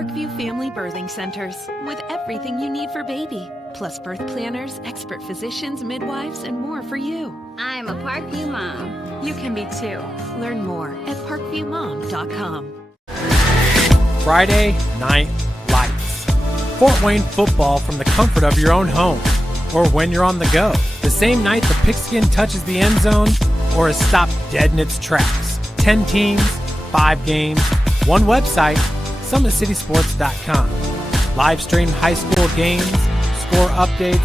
Parkview Family Birthing Centers, with everything you need for baby, plus birth planners, expert physicians, midwives, and more for you. I'm a Parkview mom. You can be too. Learn more at parkviewmom.com. Friday Night Lights. Fort Wayne football from the comfort of your own home, or when you're on the go. The same night the pigskin touches the end zone, or is stopped dead in its tracks. 10 teams, 5 games, one website, SummitCitySports.com. Live stream high school games, score updates,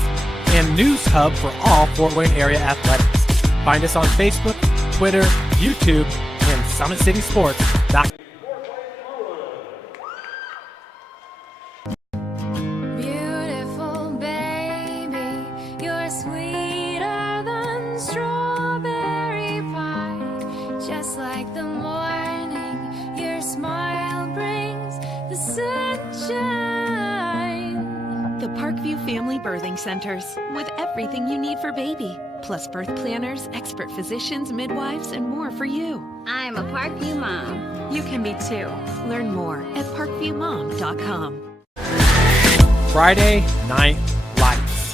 and news hub for all Fort Wayne area athletics. Find us on Facebook, Twitter, YouTube, and SummitCitySports.com. The Parkview Family Birthing Centers, with everything you need for baby, plus birth planners, expert physicians, midwives, and more for you. I'm a Parkview mom. You can be too. Learn more at parkviewmom.com. Friday Night Lights.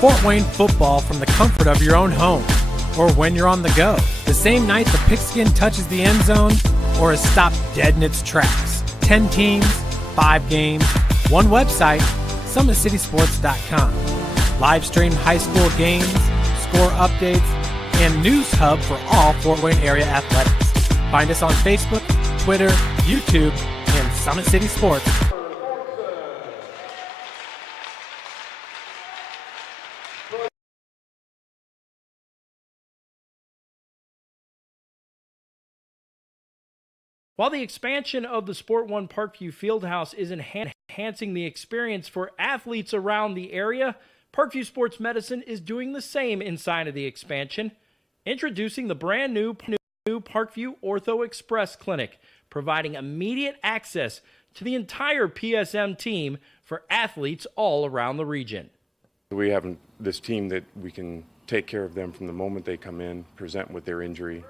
Fort Wayne football from the comfort of your own home, or when you're on the go. The same night the pigskin touches the end zone, or is stopped dead in its tracks. 10 teams, 5 games, one website, SummitCitySports.com. Live stream high school games, score updates, and news hub for all Fort Wayne area athletics. Find us on Facebook, Twitter, YouTube, and Summit City Sports. While the expansion of the Sport One Parkview Fieldhouse is enhancing the experience for athletes around the area, Parkview Sports Medicine is doing the same inside of the expansion, introducing the brand new Parkview Ortho Express Clinic, providing immediate access to the entire PSM team for athletes all around the region. We have this team that we can take care of them from the moment they come in, present with their injury,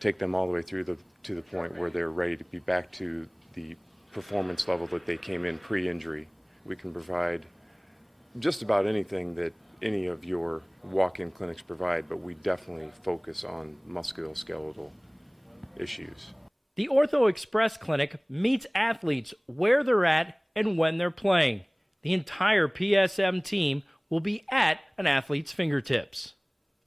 take them all the way through to the point where they're ready to be back to the performance level that they came in pre-injury. We can provide just about anything that any of your walk-in clinics provide, but we definitely focus on musculoskeletal issues. The Ortho Express Clinic meets athletes where they're at and when they're playing. The entire PSM team will be at an athlete's fingertips.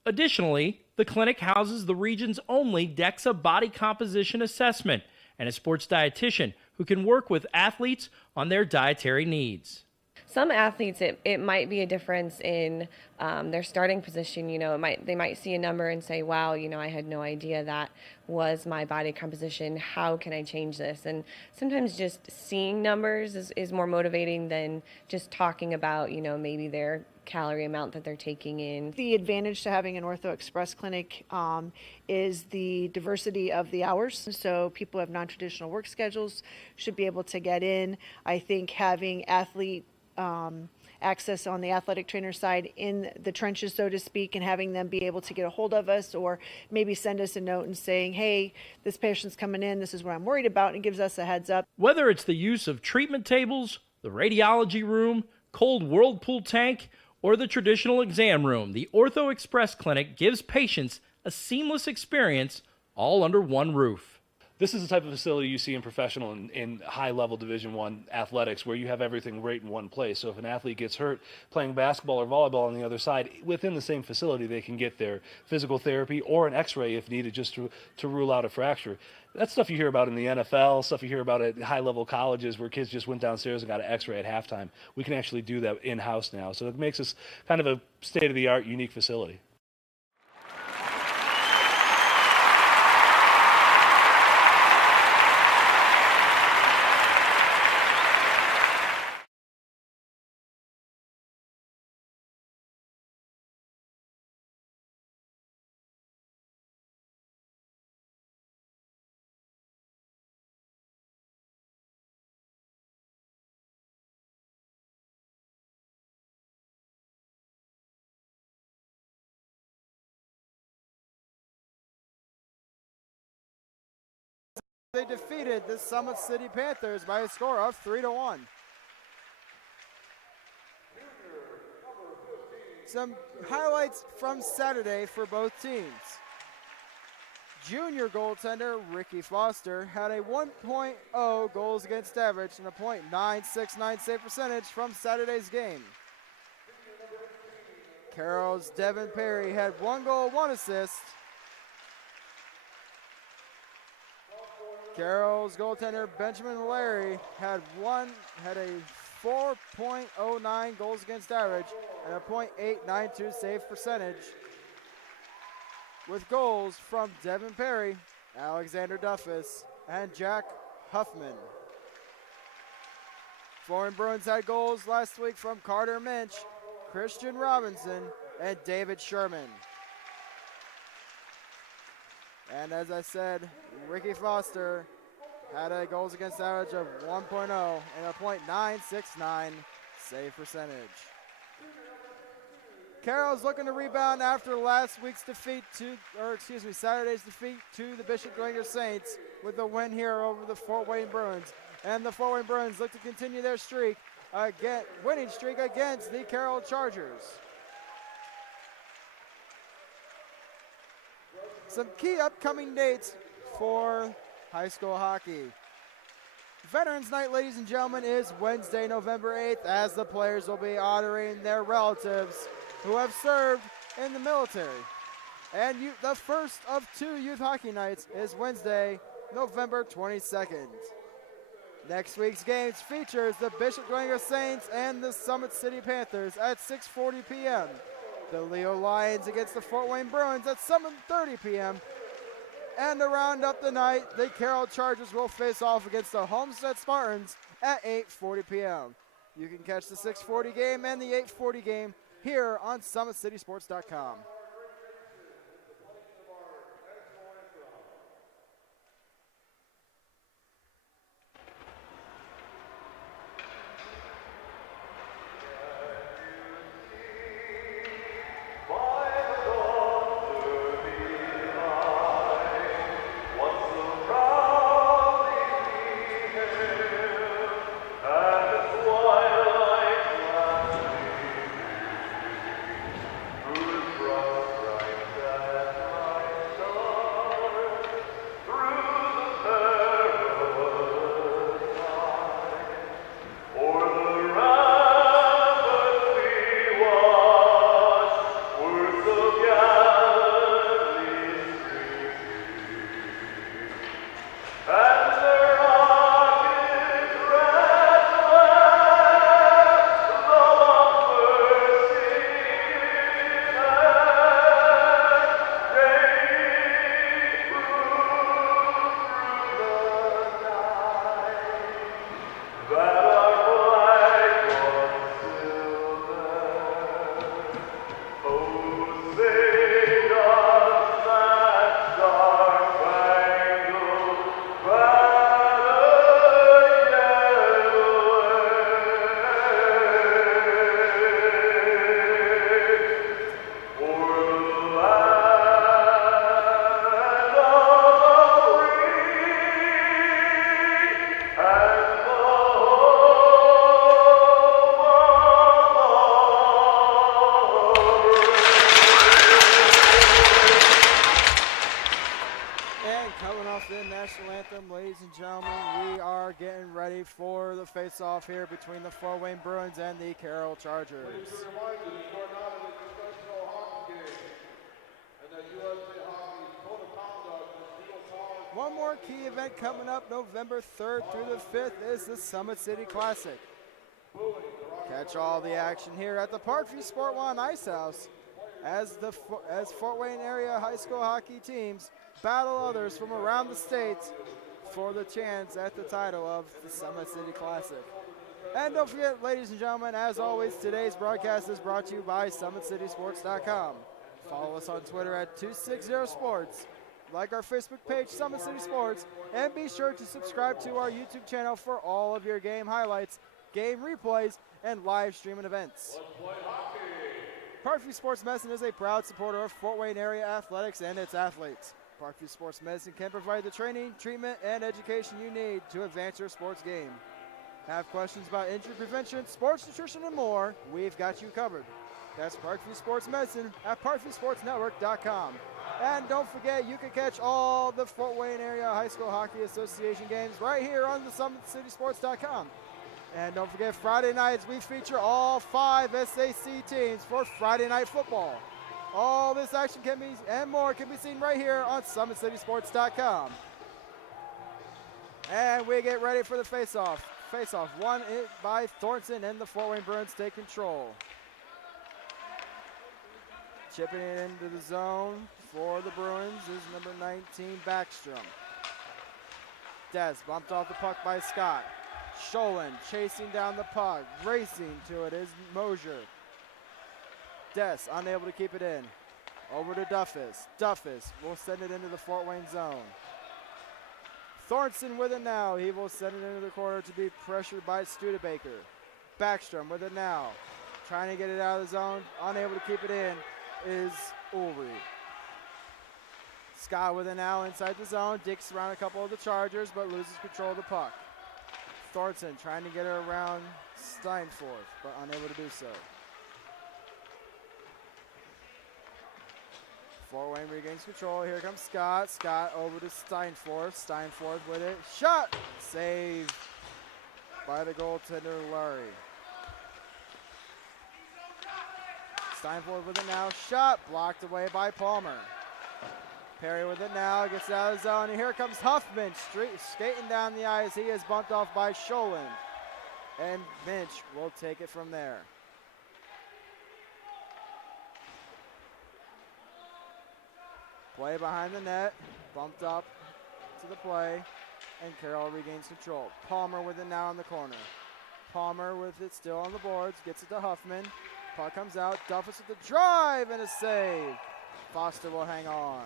Additionally, the clinic houses the region's only DEXA body composition assessment and a sports dietitian who can work with athletes on their dietary needs. Some athletes, it might be a difference in their starting position. They might see a number and say, wow, I had no idea that was my body composition. How can I change this? And sometimes just seeing numbers is more motivating than just talking about, maybe their calorie amount that they're taking in. The advantage to having an Ortho Express clinic is the diversity of the hours. So people who have non-traditional work schedules should be able to get in. I think having athlete access on the athletic trainer side in the trenches, so to speak, and having them be able to get a hold of us or maybe send us a note and saying, hey, this patient's coming in, this is what I'm worried about, and gives us a heads up. Whether it's the use of treatment tables, the radiology room, cold whirlpool tank, or the traditional exam room, the Ortho Express Clinic gives patients a seamless experience all under one roof. This is the type of facility you see in professional and high-level Division I athletics where you have everything right in one place. So if an athlete gets hurt playing basketball or volleyball on the other side, within the same facility they can get their physical therapy or an x-ray if needed just to rule out a fracture. That's stuff you hear about in the NFL, stuff you hear about at high-level colleges where kids just went downstairs and got an x-ray at halftime. We can actually do that in-house now. So it makes us kind of a state-of-the-art, unique facility. They defeated the Summit City Panthers by a score of 3-1. Some highlights from Saturday for both teams. Junior goaltender Ricky Foster had a 1.0 goals against average and a .969 save percentage from Saturday's game. Carroll's Devin Perry had 1 goal, 1 assist. Carroll's goaltender Benjamin Larry had a 4.09 goals against average and a .892 save percentage, with goals from Devin Perry, Alexander Duffus, and Jack Huffman. Fort Wayne Bruins had goals last week from Carter Minch, Christian Robinson, and David Sherman. And as I said, Ricky Foster had a goals against average of 1.0 and a .969 save percentage. Carroll's looking to rebound after last week's Saturday's defeat to the Bishop Dwenger Saints with a win here over the Fort Wayne Bruins. And the Fort Wayne Bruins look to continue their winning streak against the Carroll Chargers. Some key upcoming dates for high school hockey. Veterans Night, ladies and gentlemen, is Wednesday, November 8th, as the players will be honoring their relatives who have served in the military. And the first of 2 youth hockey nights is Wednesday, November 22nd. Next week's games features the Bishop Dwenger Saints and the Summit City Panthers at 6:40 p.m. The Leo Lions against the Fort Wayne Bruins at 7:30 p.m. And to round up the night, the Carroll Chargers will face off against the Homestead Spartans at 8:40 p.m. You can catch the 6:40 game and the 8:40 game here on SummitCitySports.com. Face-off here between the Fort Wayne Bruins and the Carroll Chargers. One more key event coming up November 3rd through the 5th is the Summit City Classic. Catch all the action here at the Parkview Sport One Ice House as Fort Wayne area high school hockey teams battle others from around the state for the chance at the title of the Summit City Classic. And don't forget, ladies and gentlemen, as always, today's broadcast is brought to you by SummitCitySports.com. Follow us on Twitter at 260sports, like our Facebook page, Summit City Sports, and be sure to subscribe to our YouTube channel for all of your game highlights, game replays, and live streaming events. Parkview Sports Medicine is a proud supporter of Fort Wayne area athletics and its athletes. Parkview Sports Medicine can provide the training, treatment, and education you need to advance your sports game. Have questions about injury prevention, sports nutrition, and more? We've got you covered. That's Parkview Sports Medicine at ParkviewSportsNetwork.com. And don't forget, you can catch all the Fort Wayne Area High School Hockey Association games right here on the SummitCitySports.com. And don't forget, Friday nights we feature all 5 SAC teams for Friday Night Football. All this action can be and more can be seen right here on SummitCitySports.com. And we get ready for the face-off. Face-off won it by Thornton, and the Fort Wayne Bruins take control. Chipping it into the zone for the Bruins is number 19, Backstrom. Des bumped off the puck by Scott. Sholin chasing down the puck. Racing to it is Mosier. Des unable to keep it in. Over to Duffus. Duffus will send it into the Fort Wayne zone. Thornton with it now. He will send it into the corner to be pressured by Studebaker. Backstrom with it now. Trying to get it out of the zone. Unable to keep it in is Ulrich. Scott with it now inside the zone. Dicks around a couple of the Chargers, but loses control of the puck. Thornton trying to get her around Steinforth, but unable to do so. Fort Wayne regains control. Here comes Scott. Scott over to Steinforth. Steinforth with it. Shot! Saved by the goaltender, Larry. Steinforth with it now. Shot blocked away by Palmer. Perry with it now. Gets it out of the zone. And here comes Huffman skating down the ice. He is bumped off by Sholin. And Minch will take it from there. Play behind the net. Bumped up to the play. And Carroll regains control. Palmer with it now in the corner. Palmer with it still on the boards. Gets it to Huffman. Puck comes out. Duffus with the drive and a save. Foster will hang on.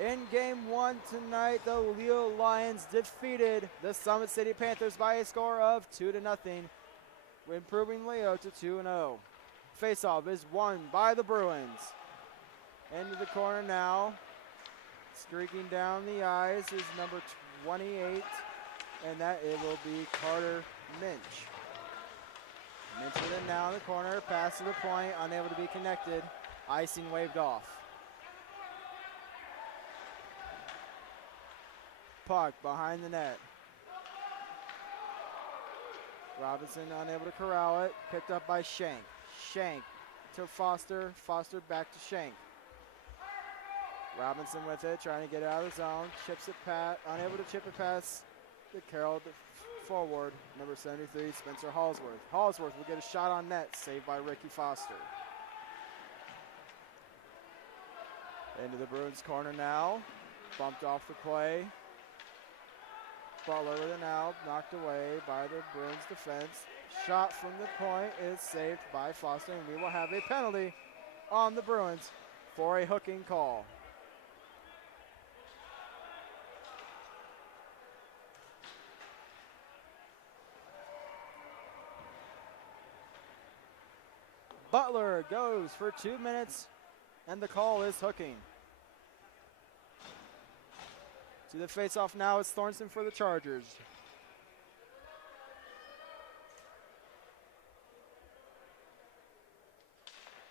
In game 1 tonight, the Leo Lions defeated the Summit City Panthers by a score of 2-0, improving Leo to 2-0. Faceoff is won by the Bruins. Into the corner now. Streaking down the ice is number 28, and that it will be Carter Minch. Minch with it now in the corner. Pass to the point, unable to be connected. Icing waved off. Puck behind the net. Robinson unable to corral it. Picked up by Shank. Shank to Foster. Foster back to Shank. Robinson with it, trying to get it out of the zone. Chips it unable to chip it past the Carroll forward. Number 73, Spencer Hallsworth. Hallsworth will get a shot on net, saved by Ricky Foster. Into the Bruins corner now. Bumped off the play. Butler with it now, knocked away by the Bruins defense. Shot from the point is saved by Foster, and we will have a penalty on the Bruins for a hooking call. Butler goes for 2 minutes, and the call is hooking. To the face-off now is Thornton for the Chargers.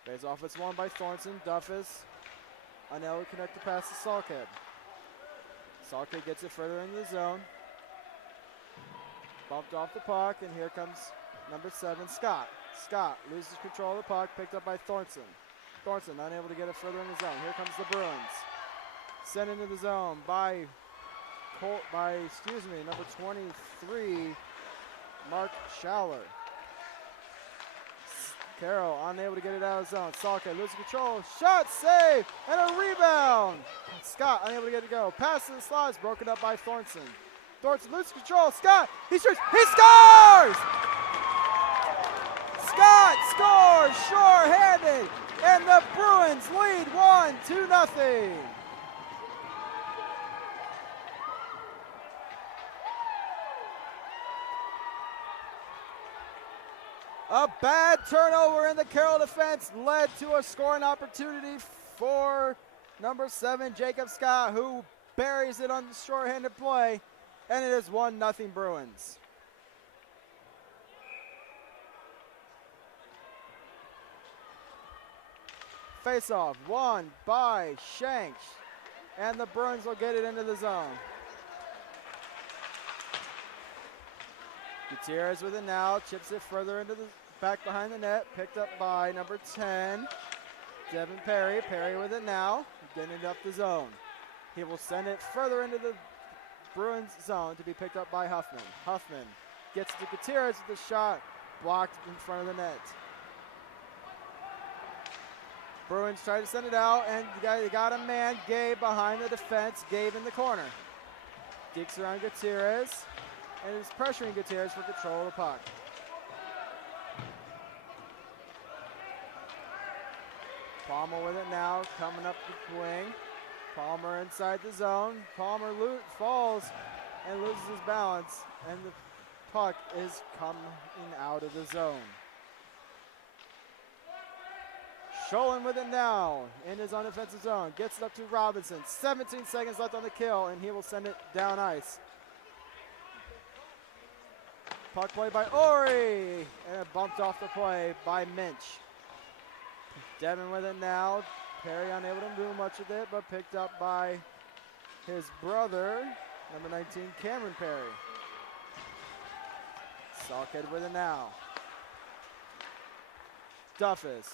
Face-off is won by Thornton. Duffus unable to connect the pass to Salkhead. Salkhead gets it further into the zone. Bumped off the puck, and here comes number 7, Scott. Scott loses control of the puck, picked up by Thornton. Thornton unable to get it further in the zone. Here comes the Bruins. Sent into the zone by number 23, Mark Schaller. Carroll unable to get it out of the zone. Salkhead loses control. Shot, save, and a rebound. Scott unable to get it to go. Pass to the slots, broken up by Thornton. Thornton loses control. Scott, he shoots. He scores! Scott scores short-handed, and the Bruins lead 1-0. A bad turnover in the Carroll defense led to a scoring opportunity for number 7, Jacob Scott, who buries it on the shorthanded play, and it is 1-0 Bruins. Face-off, won by Shanks, and the Bruins will get it into the zone. Gutierrez with it now, chips it further into the back behind the net, picked up by number 10, Devin Perry. Perry with it now, getting it up the zone. He will send it further into the Bruins zone to be picked up by Huffman. Huffman gets to Gutierrez with the shot, blocked in front of the net. Bruins try to send it out, and they got a man, Gabe, behind the defense. Gabe in the corner. Digs around Gutierrez, and is pressuring Gutierrez for control of the puck. Palmer with it now, coming up the wing. Palmer inside the zone. Palmer falls and loses his balance, and the puck is coming out of the zone. Scholin with it now in his unoffensive zone. Gets it up to Robinson. 17 seconds left on the kill, and he will send it down ice. Puck play by Ori, and it bumped off the play by Minch. Devin with it now. Perry unable to do much with it, but picked up by his brother, number 19, Cameron Perry. Salkhead with it now. Duffus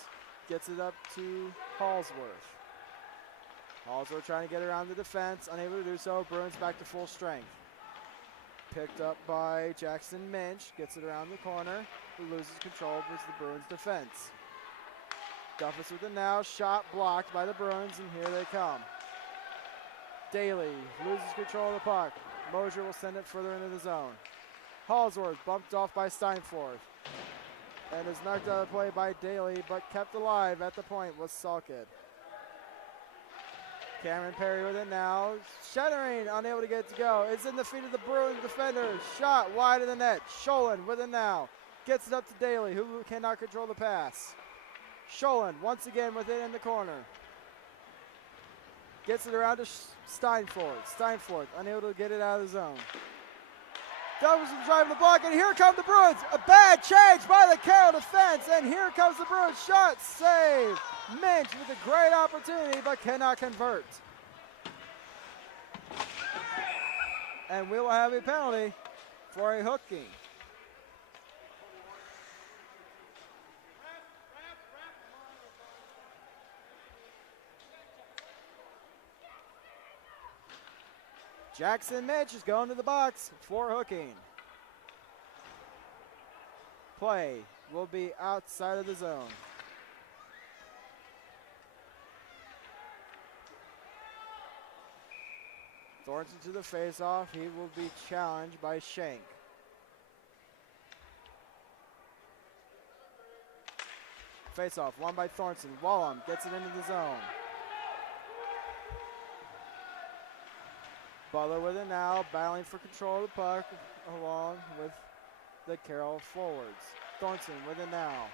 gets it up to Hallsworth. Hallsworth trying to get around the defense, unable to do so. Bruins back to full strength. Picked up by Jackson Minch, gets it around the corner, who loses control versus the Bruins defense. Duffus with it now, shot blocked by the Bruins, and here they come. Daly loses control of the puck. Mosier will send it further into the zone. Hallsworth bumped off by Steinforth, and is knocked out of play by Daly, but kept alive at the point was Salkhead. Cameron Perry with it now. Shattering, unable to get it to go. It's in the feet of the Bruins defender. Shot wide of the net. Scholin with it now. Gets it up to Daly, who cannot control the pass. Scholin once again with it in the corner. Gets it around to Steinforth. Steinforth unable to get it out of the zone. Douglas driving the block, and here come the Bruins. A bad change by the Carroll defense, and here comes the Bruins. Shot save. Minch with a great opportunity, but cannot convert. And we will have a penalty for a hooking. Jackson Minch is going to the box for hooking. Play will be outside of the zone. Thornton to the face-off. He will be challenged by Shank. Face-off, won by Thornton. Wallum gets it into the zone. Butler with it now, battling for control of the puck along with the Carroll forwards. Thornton with it now.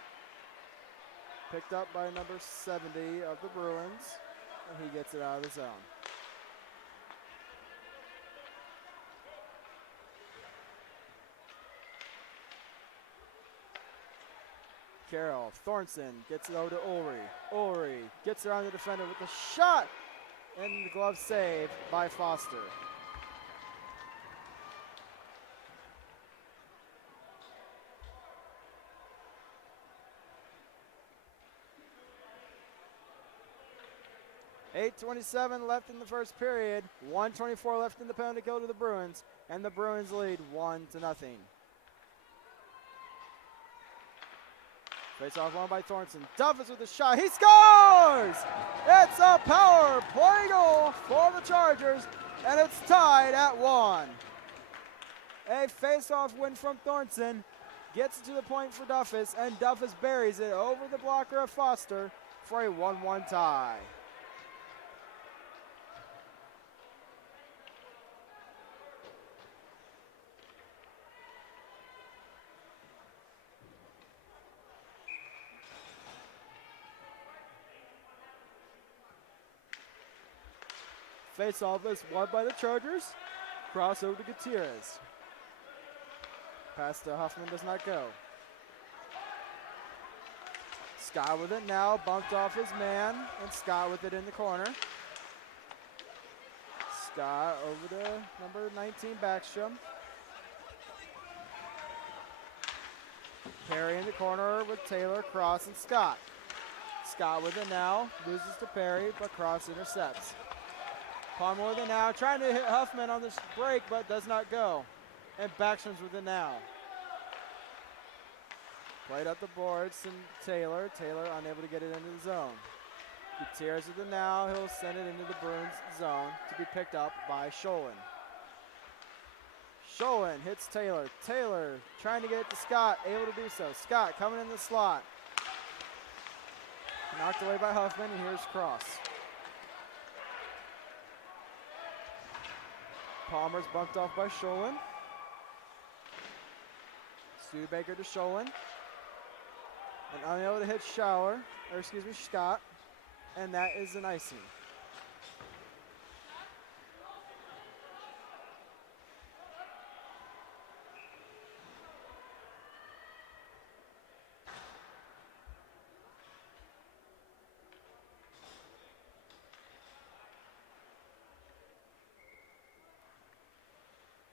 Picked up by number 70 of the Bruins, and he gets it out of the zone. Carroll, Thornton gets it over to Ulrey. Ulrey gets around the defender with the shot, and the glove save by Foster. .8:27 left in the first period. 1:24 left in the penalty kill to the Bruins, and the Bruins lead 1-0. Face-off won by Thornton. Duffus with the shot. He scores! It's a power play goal for the Chargers, and it's tied at 1. A face-off win from Thornton gets it to the point for Duffus, and Duffus buries it over the blocker of Foster for a 1-1 tie. Face-off is won by the Chargers. Cross over to Gutierrez. Pass to Huffman does not go. Scott with it now, bumped off his man, and Scott with it in the corner. Scott over to number 19, Backstrom. Perry in the corner with Taylor, Cross, and Scott. Scott with it now, loses to Perry, but Cross intercepts. Palmer with it now, trying to hit Huffman on this break, but does not go. And Backstrom's with it now. Played up the boards and Taylor. Taylor unable to get it into the zone. Gutierrez with it now. He'll send it into the Bruins zone to be picked up by Sholin. Sholin hits Taylor. Taylor trying to get it to Scott. Able to do so. Scott coming in the slot. Knocked away by Huffman, and here's Cross. Palmer's bumped off by Sholin. Studebaker to Sholin. And unable to hit Scott. And that is an icing.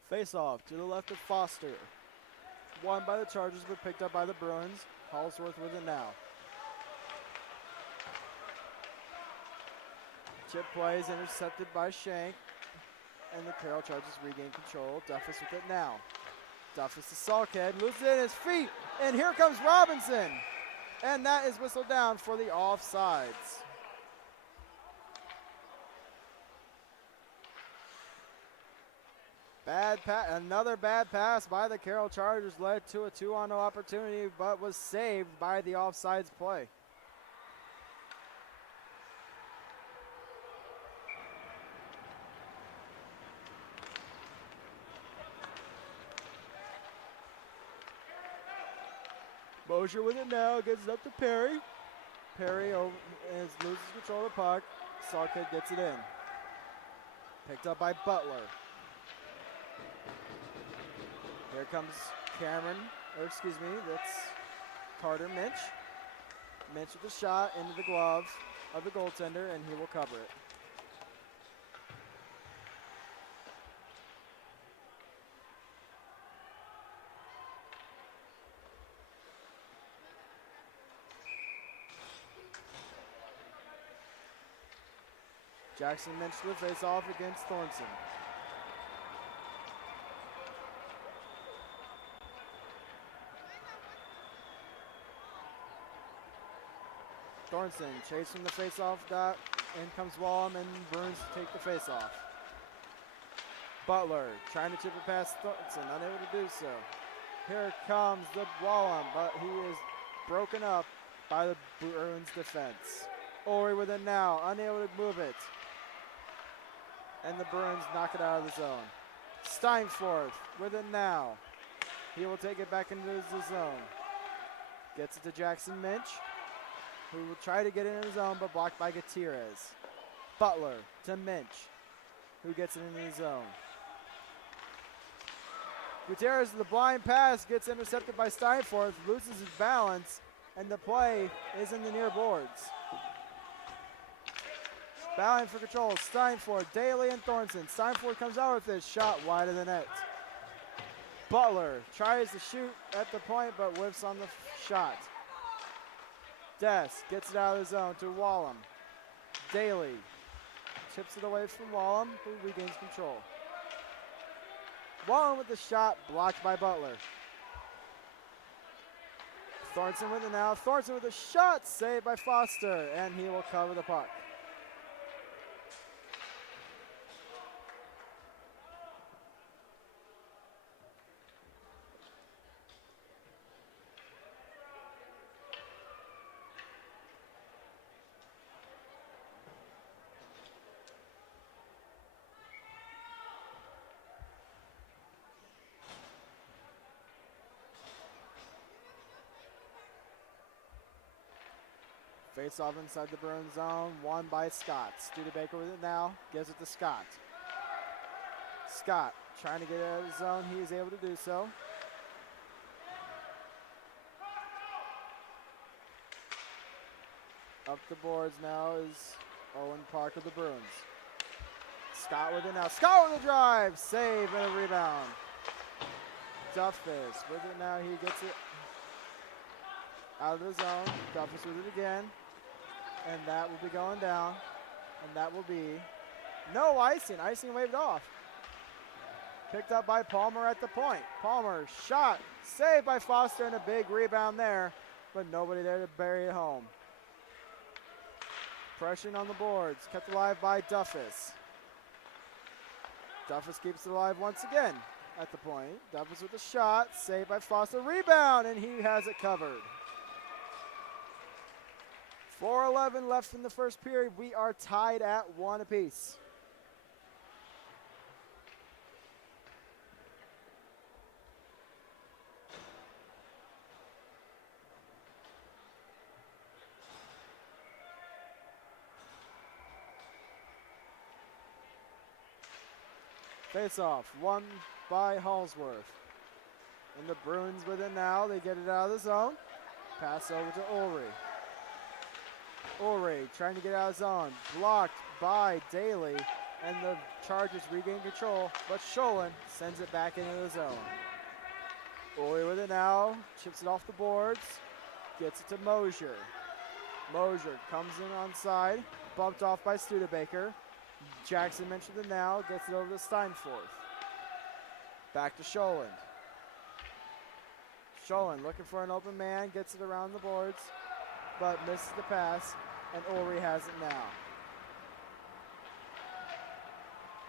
Face-off to the left of Foster. Won by the Chargers, but picked up by the Bruins. Hallsworth with it now. Chip plays intercepted by Shank. And the Carroll Chargers regain control. Duffus with it now. Duffus to Salkhead, loses it in his feet. And here comes Robinson. And that is whistled down for the offsides. Another bad pass by the Carroll Chargers led to a 2-on-0 opportunity, but was saved by the offsides play. Mosher with it now, gets it up to Perry. Perry loses control of the puck. Salkhead gets it in. Picked up by Butler. Here comes that's Carter Minch. Minch with the shot into the glove of the goaltender, and he will cover it. Jackson Minch to the face-off against Thornton. Thornton chasing the face-off dot. In comes Wallum, and Bruins take the face-off. Butler trying to chip it past Thornton, unable to do so. Here comes the Wallum, but he is broken up by the Bruins defense. Ori with it now, unable to move it. And the Bruins knock it out of the zone. Steinforth with it now. He will take it back into the zone. Gets it to Jackson Minch, who will try to get it in the zone, but blocked by Gutierrez. Butler to Minch, who gets it into the zone. Gutierrez, the blind pass, gets intercepted by Steinforth, loses his balance, and the play is in the near boards. Battling for control, Steinforth, Daly, and Thornton. Steinforth comes out with this shot wide of the net. Butler tries to shoot at the point, but whiffs on the shot. Des gets it out of the zone to Wallum. Daly chips it away from Wallum, who regains control. Wallum with the shot, blocked by Butler. Thornton with it now. Thornton with a shot, saved by Foster, and he will cover the puck. Face off inside the Bruin zone, won by Scott. Studebaker with it now, gives it to Scott. Scott trying to get out of the zone, he's able to do so. Up the boards now is Owen Park of the Bruins. Scott with it now. Scott with a drive. Save and a rebound. Duffus with it now. He gets it out of the zone. Duffus with it again. And that will be going down. And that will be no icing. Icing waved off. Picked up by Palmer at the point. Palmer shot. Saved by Foster and a big rebound there. But nobody there to bury it home. Pressure on the boards. Kept alive by Duffus. Duffus keeps it alive once again at the point. Duffus with a shot. Saved by Foster. Rebound, and he has it covered. 4:11 left in the first period. We are tied at 1 apiece. Face off, won by Hallsworth. And the Bruins with it now. They get it out of the zone. Pass over to Ulrey. Ulrey trying to get out of the zone. Blocked by Daly. And the Chargers regain control. But Sholin sends it back into the zone. Ulrey with it now. Chips it off the boards. Gets it to Mosier. Mosier comes in on side. Bumped off by Studebaker. Jackson mentioned it now, gets it over to Steinforth. Back to Sholin. Sholin looking for an open man, gets it around the boards, but misses the pass, and Ulrey has it now.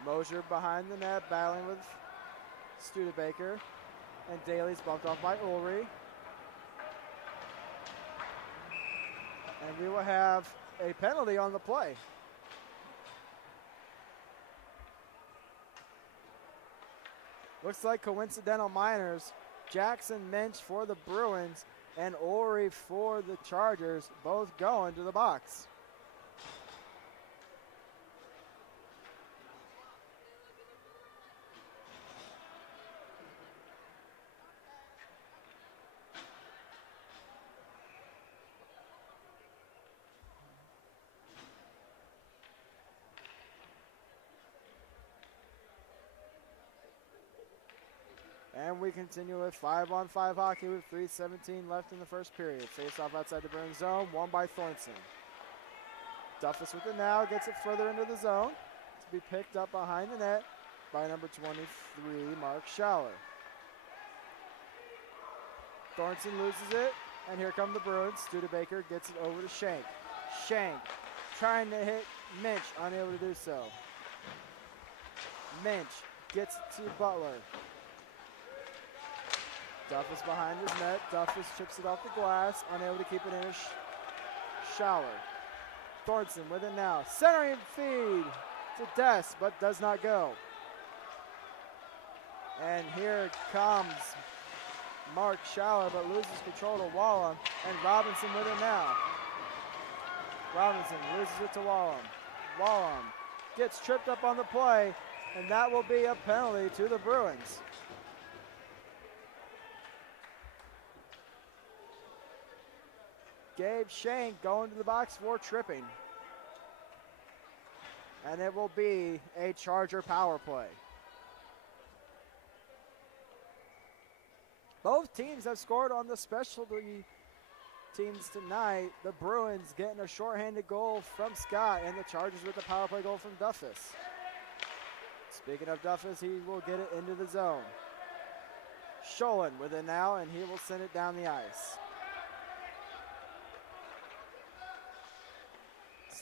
Mosier behind the net, battling with Studebaker, and Daly's bumped off by Ulrey. And we will have a penalty on the play. Looks like coincidental minors. Jackson Mensch for the Bruins and Ulrey for the Chargers, both going to the box. And we continue with 5-on-5 hockey with 3:17 left in the first period. Face off outside the Bruins zone, won by Thornton. Duffus with it now, gets it further into the zone to be picked up behind the net by number 23, Mark Schaller. Thornton loses it, and here come the Bruins. Studebaker gets it over to Shank. Shank trying to hit Minch, unable to do so. Minch gets it to Butler. Duffus behind his net. Duffus chips it off the glass, unable to keep it in his Schaller. Thornton with it now. Centering feed to Des, but does not go. And here comes Mark Schaller, but loses control to Wallum. And Robinson with it now. Robinson loses it to Wallum. Wallum gets tripped up on the play, and that will be a penalty to the Bruins. Gabe Shank going to the box for tripping. And it will be a Charger power play. Both teams have scored on the specialty teams tonight. The Bruins getting a shorthanded goal from Scott, and the Chargers with the power play goal from Duffus. Speaking of Duffus, he will get it into the zone. Sholin with it now, and he will send it down the ice.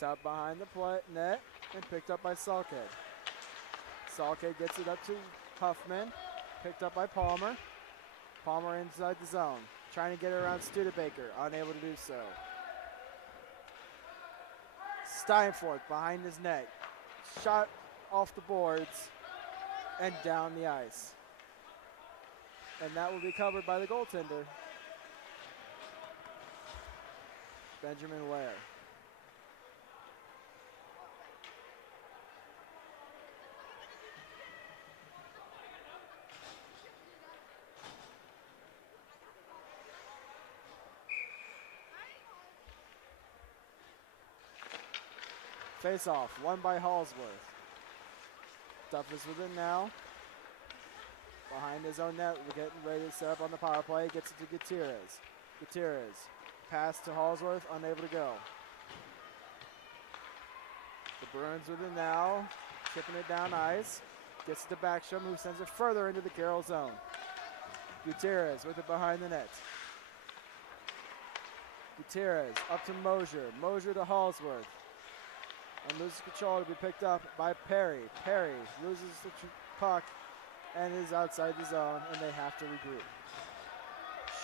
Out behind the net and picked up by Salkhead. Salkhead gets it up to Huffman, picked up by Palmer. Palmer inside the zone, trying to get it around Studebaker, unable to do so. Steinforth behind his net, shot off the boards and down the ice. And that will be covered by the goaltender, Benjamin Ware. Face off, won by Hallsworth. Duff is within now. Behind his own net, we're getting ready to set up on the power play. Gets it to Gutierrez. Gutierrez, pass to Hallsworth, unable to go. The Bruins within now, chipping it down ice. Gets it to Backstrom, who sends it further into the Carroll zone. Gutierrez with it behind the net. Gutierrez up to Mosier. Mosier to Hallsworth. And loses control to be picked up by Perry. Perry loses the puck and is outside the zone, and they have to regroup.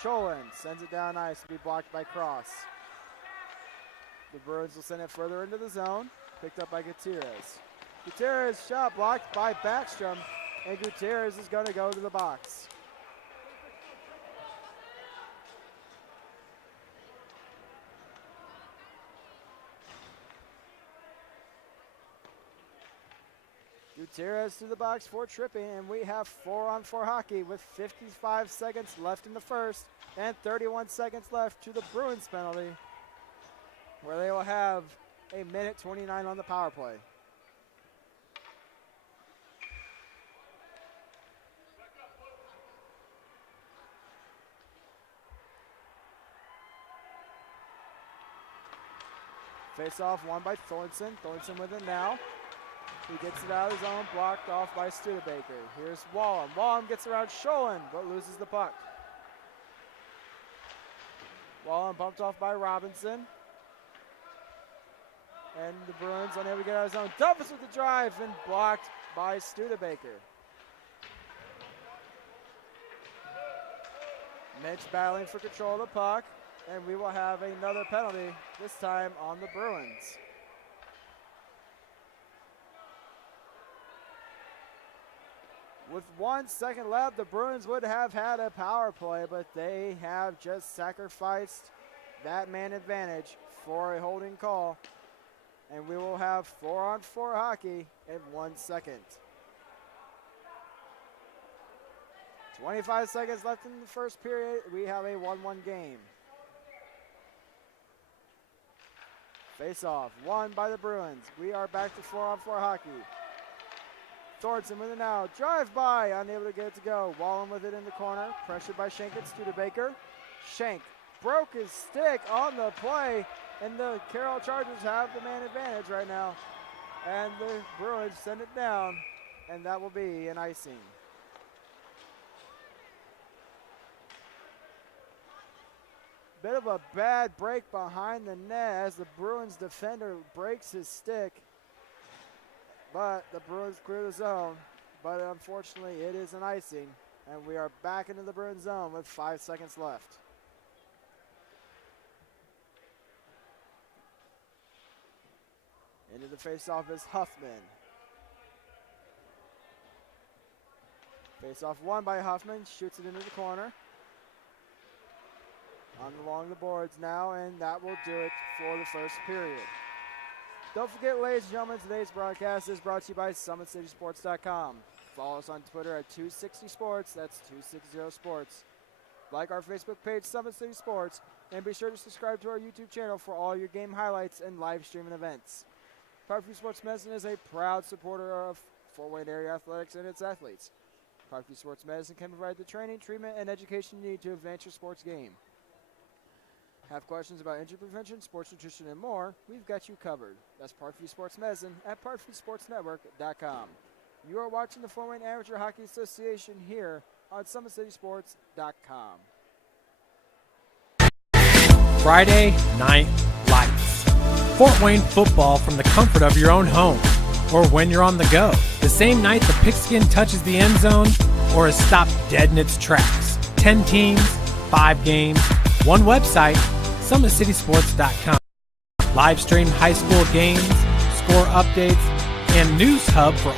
Scholin sends it down ice to be blocked by Cross. The Bruins will send it further into the zone, picked up by Gutierrez. Gutierrez shot blocked by Backstrom, and Gutierrez is going to go to the box. Gutierrez to the box for tripping, and we have 4-on-4 hockey with 55 seconds left in the first and 31 seconds left to the Bruins penalty, where they will have a minute 29 on the power play. Face off won by Thornton. Thornton with it now. He gets it out of his zone, blocked off by Studebaker. Here's Wallem. Wallem gets around Scholin, but loses the puck. Wallem bumped off by Robinson. And the Bruins unable to get out of his zone. Duffus with the drive and blocked by Studebaker. Mitch battling for control of the puck. And we will have another penalty, this time on the Bruins. With 1 second left, the Bruins would have had a power play, but they have just sacrificed that man advantage for a holding call. And we will have 4-on-4 hockey in 1 second. 25 seconds left in the first period. We have a 1-1 game. Face off, won by the Bruins. We are back to 4-on-4 hockey. Thornton with it now. Drive by, unable to get it to go. Wallem with it in the corner. Pressured by Schenk and Studebaker. Schenk broke his stick on the play, and the Carroll Chargers have the man advantage right now. And the Bruins send it down, and that will be an icing. Bit of a bad break behind the net as the Bruins defender breaks his stick. But the Bruins clear the zone. But unfortunately, it is an icing. And we are back into the Bruins zone with 5 seconds left. Into the faceoff is Huffman. Faceoff won by Huffman. Shoots it into the corner. On along the boards now, and that will do it for the first period. Don't forget, ladies and gentlemen, today's broadcast is brought to you by SummitCitySports.com. Follow us on Twitter at 260Sports, that's 260Sports. Like our Facebook page, Summit City Sports, and be sure to subscribe to our YouTube channel for all your game highlights and live streaming events. Parkview Sports Medicine is a proud supporter of Fort Wayne area athletics and its athletes. Parkview Sports Medicine can provide the training, treatment, and education you need to advance your sports game. Have questions about injury prevention, sports nutrition, and more? We've got you covered. That's Parkview Sports Medicine at ParkviewSportsNetwork.com. You are watching the Fort Wayne Amateur Hockey Association here on SummitCitySports.com. Friday Night Lights. Fort Wayne football from the comfort of your own home or when you're on the go. The same night the pigskin touches the end zone or is stopped dead in its tracks. 10 teams, 5 games, one website, SummitCitySports.com. Live stream high school games, score updates, and news hub for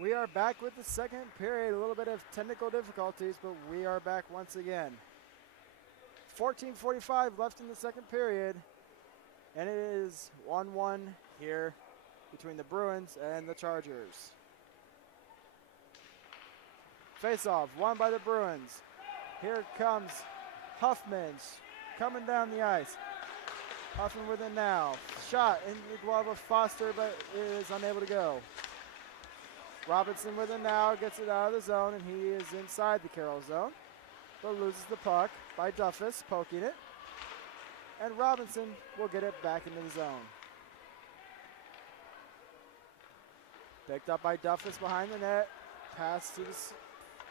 We are back with the second period. A little bit of technical difficulties, but we are back once again. 14:45 left in the second period, and it is 1-1 here between the Bruins and the Chargers. Face-off, won by the Bruins. Here comes Huffman coming down the ice. Huffman with it now. Shot into the glove of Foster, but it is unable to go. Robinson with it now, gets it out of the zone, and he is inside the Carroll zone, but loses the puck by Duffus, poking it. And Robinson will get it back into the zone. Picked up by Duffus behind the net. Pass to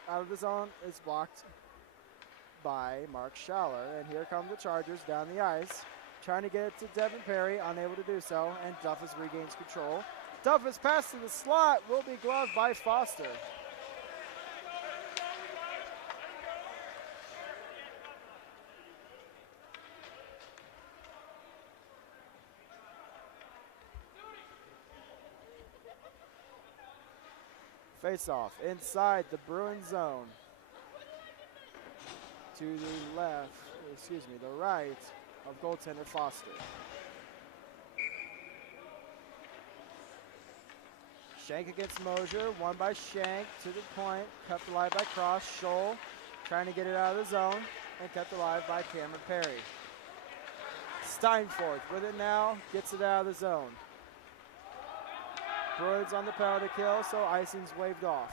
out of the zone is blocked by Mark Schaller. And here come the Chargers down the ice, trying to get it to Devin Perry, unable to do so, and Duffus regains control. Duffus pass to the slot will be gloved by Foster. Face-off inside the Bruins zone. To the left, the right of goaltender Foster. Shank against Mosier, won by Shank to the point, kept alive by Cross. Scholl trying to get it out of the zone, and kept alive by Cameron Perry. Steinfort with it now, gets it out of the zone. Bruins on the penalty kill, so icing's waved off.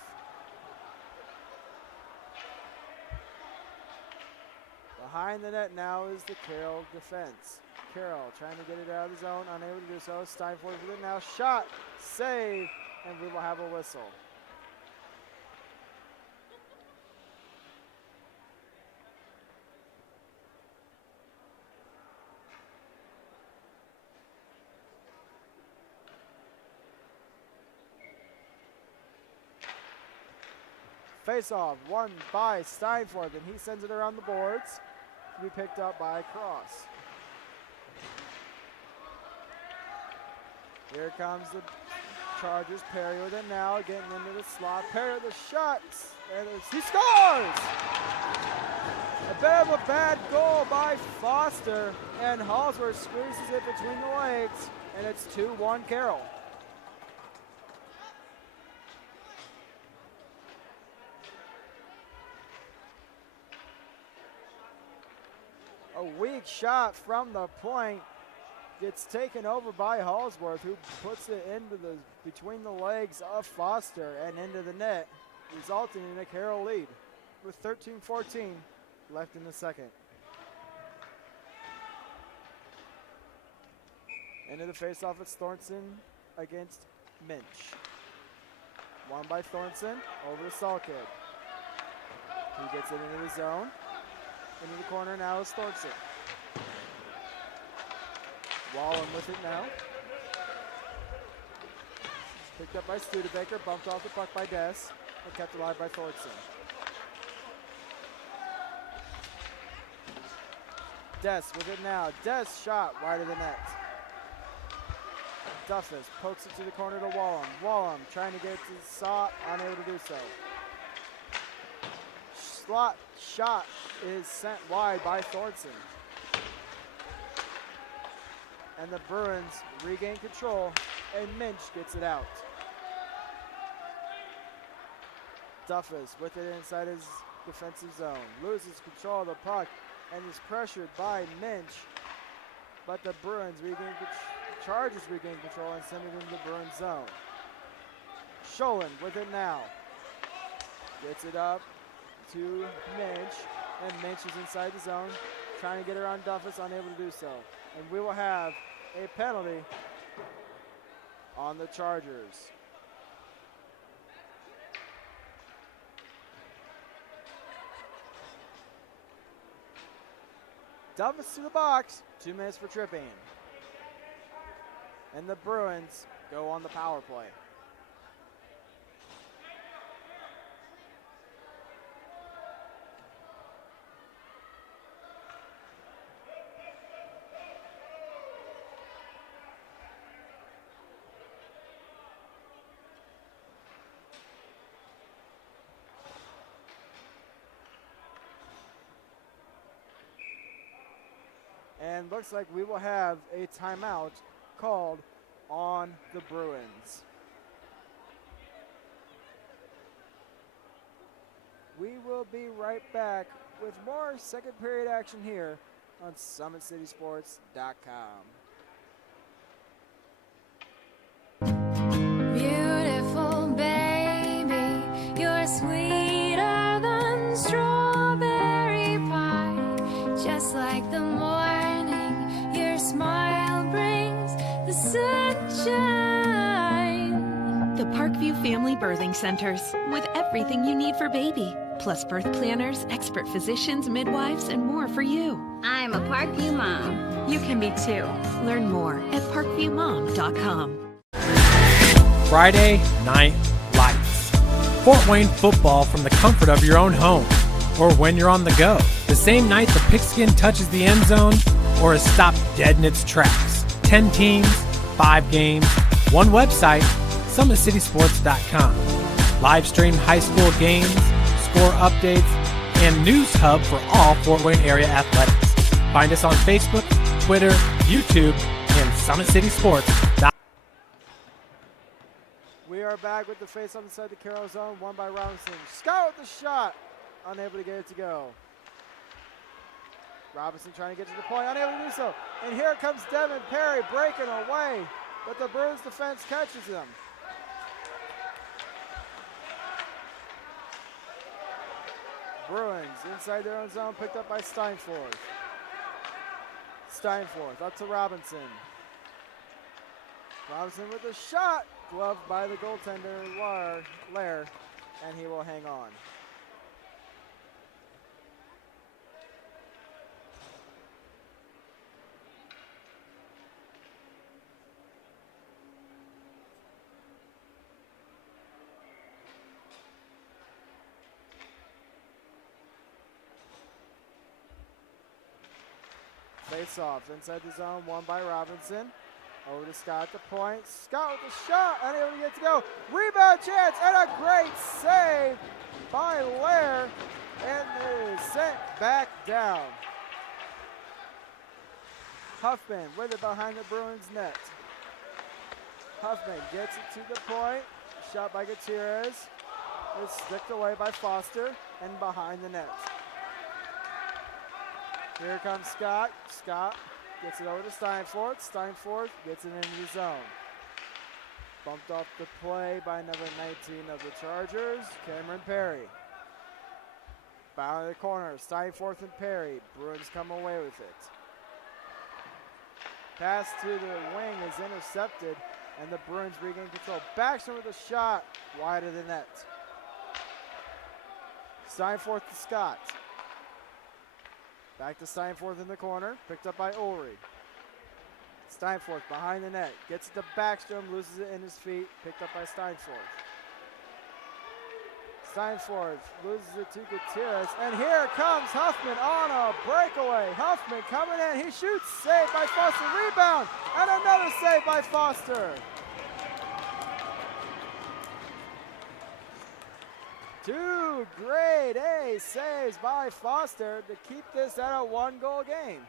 Behind the net now is the Carroll defense. Carroll trying to get it out of the zone, unable to do so. Steinfort with it now, shot, save, and we will have a whistle. Face-off, won by Steinfort, and he sends it around the boards to be picked up by Cross. Here comes the Chargers. Perry with it now, getting into the slot. Perry with the shots, and he scores! A bit of a bad goal by Foster, and Hallsworth squeezes it between the legs, and it's 2-1 Carroll. A weak shot from the point. Gets taken over by Hallsworth, who puts it into between the legs of Foster and into the net, resulting in a Carroll lead with 13-14 left in the second. Into the faceoff, it's Thornton against Minch. Won by Thornton over to Salkid. He gets it into the zone. Into the corner now is Thornton. Wallen with it now. Picked up by Studebaker, bumped off the puck by Des, and kept alive by Thornton. Des with it now. Des shot wide of the net. Duffus pokes it to the corner to Wallum. Wallum trying to get it to Saw, unable to do so. Slot shot is sent wide by Thornton. And the Bruins regain control, and Minch gets it out. Duffus with it inside his defensive zone. Loses control of the puck and is pressured by Minch. But the Bruins Chargers regain control and send it into the Bruins zone. Scholin with it now. Gets it up to Minch, and Minch is inside the zone, trying to get around Duffus, unable to do so. And we will have a penalty on the Chargers. Duffus to the box, 2 minutes for tripping. And the Bruins go on the power play. And looks like we will have a timeout called on the Bruins. We will be right back with more second period action here on SummitCitySports.com. Beautiful baby, you're sweeter than strawberry pie. Just like the morning, your smile brings the sunshine. The Parkview Family Birthing Centers, with everything you need for baby, plus birth planners, expert physicians, midwives, and more for you. I'm a Parkview mom. You can be too. Learn more at parkviewmom.com. Friday Night Lights. Fort Wayne football from the comfort of your own home or when you're on the go. The same night the pigskin touches the end zone or is stopped dead in its tracks. 10 teams, 5 games, one website, SummitCitySports.com. Live stream high school games, score updates, and news hub for all Fort Wayne area athletics. Find us on Facebook, Twitter, YouTube, and SummitCitySports.com. We are back with the face on the side of the Carroll zone, won by Robinson. Scott with the shot, unable to get it to go. Robinson trying to get to the point, unable to do so. And here comes Devin Perry breaking away, but the Bruins defense catches him. Bruins inside their own zone, picked up by Steinforth. Steinforth up to Robinson. Robinson with a shot, gloved by the goaltender Lair, and he will hang on. Face off inside the zone, won by Robinson. Over to Scott at the point. Scott with the shot, unable to get to go. Rebound chance and a great save by Lair, and it is sent back down. Huffman with it behind the Bruins net. Huffman gets it to the point. Shot by Gutierrez. It's sticked away by Foster and behind the net. Here comes Scott. Scott gets it over to Steinforth. Steinforth gets it into the zone. Bumped off the play by number 19 of the Chargers, Cameron Perry. Bound in the corner, Steinforth and Perry. Bruins come away with it. Pass to the wing is intercepted, and the Bruins regain control. Baxter with a shot, wide of the net. Steinforth to Scott. Back to Steinforth in the corner, picked up by Ulrich. Steinforth behind the net, gets it to Backstrom, loses it in his feet, picked up by Steinforth. Steinforth loses it to Gutierrez, and here comes Huffman on a breakaway. Huffman coming in, he shoots, saved by Foster, rebound, and another save by Foster. Two grade A saves by Foster to keep this at a 1-goal game.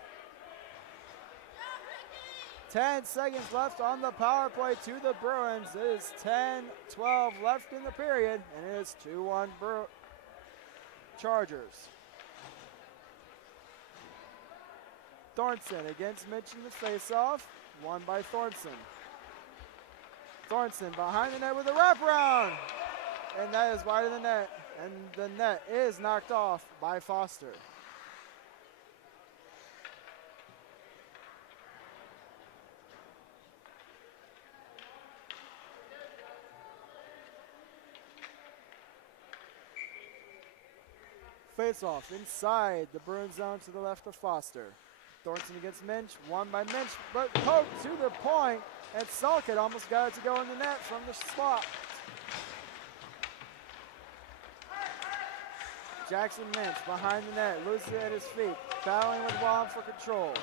10 seconds left on the power play to the Bruins. It is 10-12 left in the period, and it is 2-1 Chargers. Thornton against Mitch in the faceoff, won by Thornton. Thornton behind the net with a wraparound. And that is wide of the net, and the net is knocked off by Foster. Face off inside the Bruins zone to the left of Foster. Thornton against Minch, won by Minch, but poked to the point, and Salkett almost got it to go in the net from the spot. Jackson Minch behind the net, loses it at his feet, battling with Wallen for control.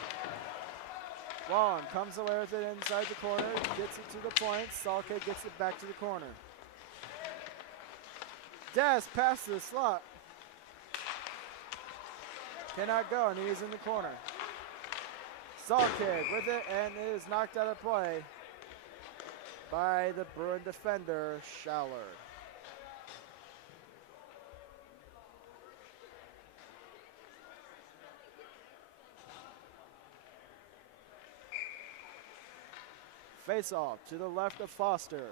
Wallen comes away with it inside the corner, gets it to the point, Salkett gets it back to the corner. Des passes the slot. Cannot go, and he is in the corner. Salkig with it, and it is knocked out of play by the Bruin defender, Schaller. Face off to the left of Foster.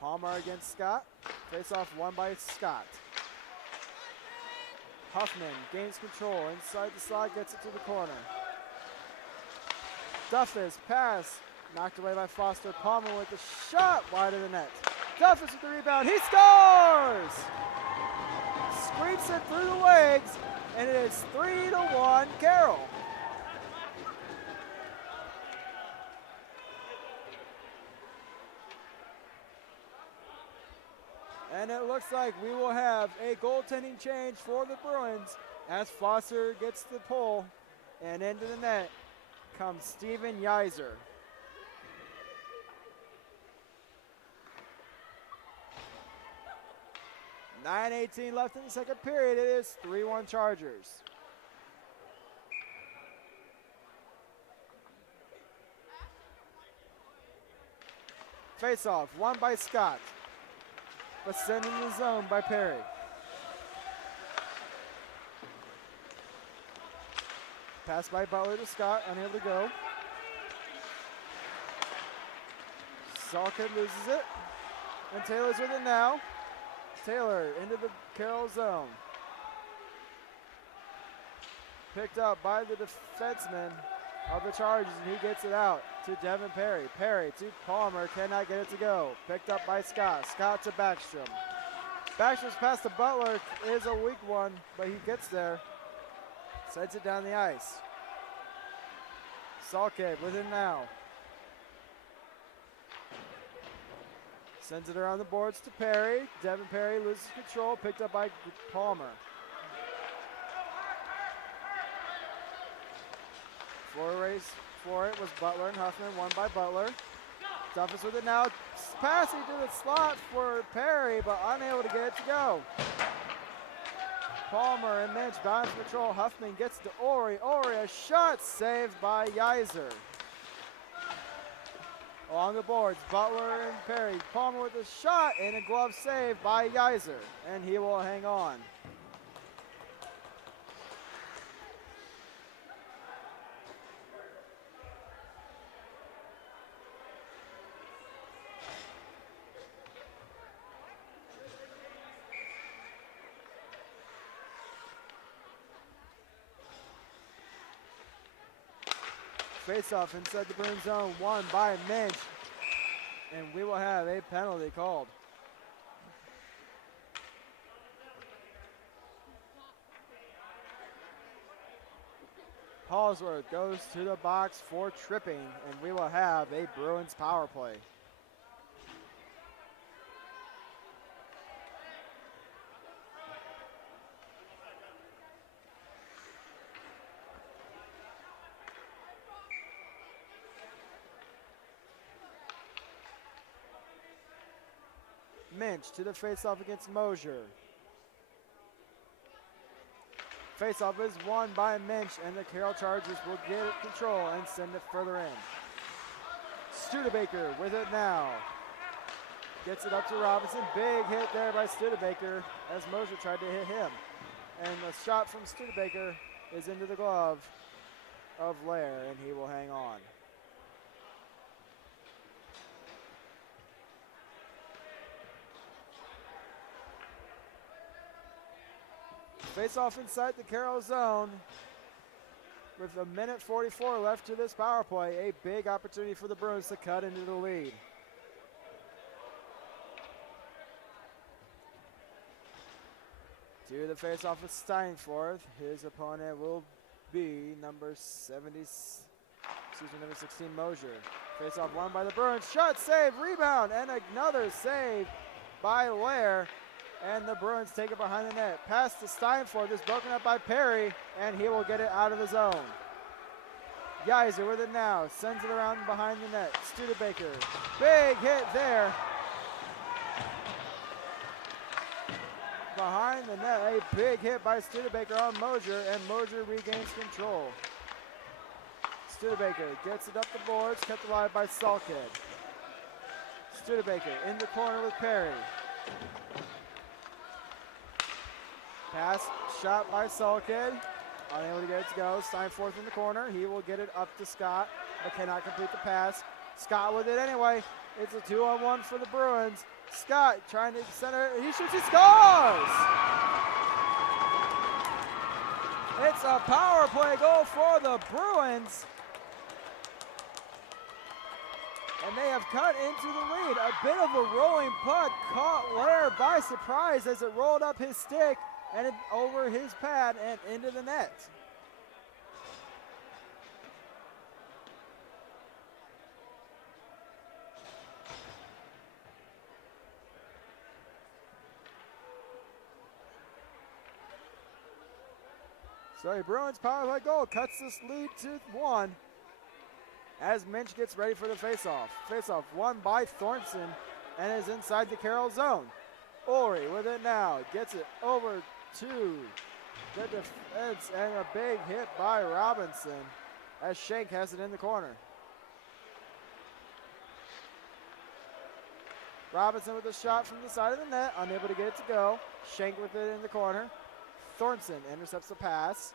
Palmer against Scott. Face off won by Scott. Huffman gains control inside the slot, gets it to the corner. Duffus pass knocked away by Foster. Palmer with the shot wide of the net. Duffus with the rebound. He scores! Screams it through the legs, and it is 3-1 Carroll. And it looks like we will have a goaltending change for the Bruins as Foster gets the pull, and into the net comes Steven Yeiser. .9:18 left in the second period. It is 3-1 Chargers. Face-off, won by Scott, but sent in the zone by Perry. Pass by Butler to Scott, unable to go. Salkid loses it, and Taylor's with it now. Taylor into the Carroll zone. Picked up by the defenseman of the Chargers, and he gets it out to Devin Perry. Perry to Palmer, cannot get it to go. Picked up by Scott. Scott to Backstrom. Backstrom's pass to Butler is a weak one, but he gets there. Sends it down the ice. Salkig with it now. Sends it around the boards to Perry. Devin Perry loses control, picked up by Palmer. Floor race for it was Butler and Huffman, won by Butler. Duffus with it now, passing to the slot for Perry, but unable to get it to go. Palmer and Minch bounce control. Huffman gets to Ori. Ori, a shot saved by Yeiser. Along the boards, Butler and Perry. Palmer with a shot and a glove save by Yeiser, and he will hang on. Face-off inside the Bruin zone, won by Minch, and we will have a penalty called. Hallsworth goes to the box for tripping, and we will have a Bruins power play. Minch to the face-off against Mosier. Face-off is won by Minch, and the Carroll Chargers will get control and send it further in. Studebaker with it now. Gets it up to Robinson. Big hit there by Studebaker as Mosier tried to hit him. And the shot from Studebaker is into the glove of Lair, and he will hang on. Face off inside the Carroll zone with 1:44 left to this power play. A big opportunity for the Bruins to cut into the lead. To the face off with Steinforth. His opponent will be number 16 Mosier. Face off won by the Bruins. Shot, save, rebound, and another save by Lair. And the Bruins take it behind the net. Pass to Steinford is broken up by Perry, and he will get it out of the zone. Yeiser with it now. Sends it around behind the net. Studebaker. Big hit there. behind the net. A big hit by Studebaker on Mosier, and Mosier regains control. Studebaker gets it up the boards, kept alive by Salkid. Studebaker in the corner with Perry. Pass shot by Salkid. Unable to get it to go. Steinforth in the corner. He will get it up to Scott, but cannot complete the pass. Scott with it anyway. It's a 2-on-1 for the Bruins. Scott trying to center. He shoots, he scores! It's a power play goal for the Bruins. And they have cut into the lead. A bit of a rolling puck caught Lair by surprise as it rolled up his stick and over his pad and into the net. So a Bruins power play goal cuts this lead to 1 as Minch gets ready for the faceoff. Faceoff won by Thornton and is inside the Carroll zone. Ulrey with it now, gets it over to the defense, and a big hit by Robinson as Shank has it in the corner. Robinson with a shot from the side of the net, unable to get it to go. Shank with it in the corner. Thornton intercepts the pass.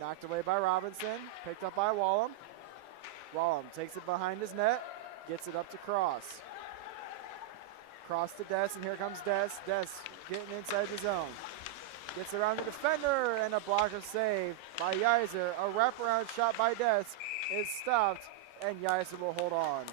Knocked away by Robinson, picked up by Wallum. Wallum takes it behind his net, gets it up to Cross. Cross to Des, and here comes Des. Des getting inside the zone. Gets around the defender, and a blocker save by Yeiser. A wraparound shot by Des is stopped, and Yeiser will hold on.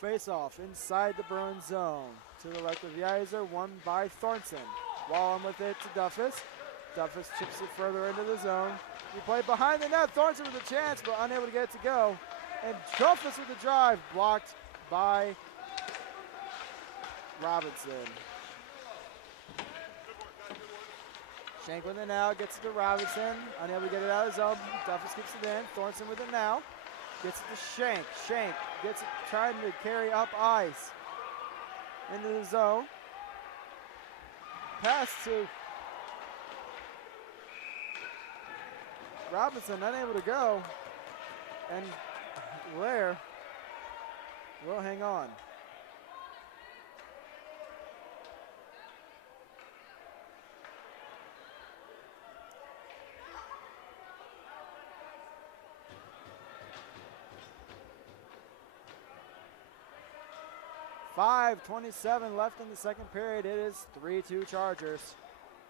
Face-off inside the Bruins zone. To the left of Yeiser, won by Thornton. Wallum with it to Duffus. Duffus chips it further into the zone. He played behind the net. Thornton with a chance, but unable to get it to go. And Duffus with the drive, blocked by Robinson. Shank with it now, gets it to Robinson. Unable to get it out of the zone. Duffus keeps it in. Thornton with it now. Gets it to Shank. Shank gets it, trying to carry up ice into the zone. Pass to Robinson, unable to go. And Lair will hang on. .5:27 left in the second period. It is 3-2 Chargers.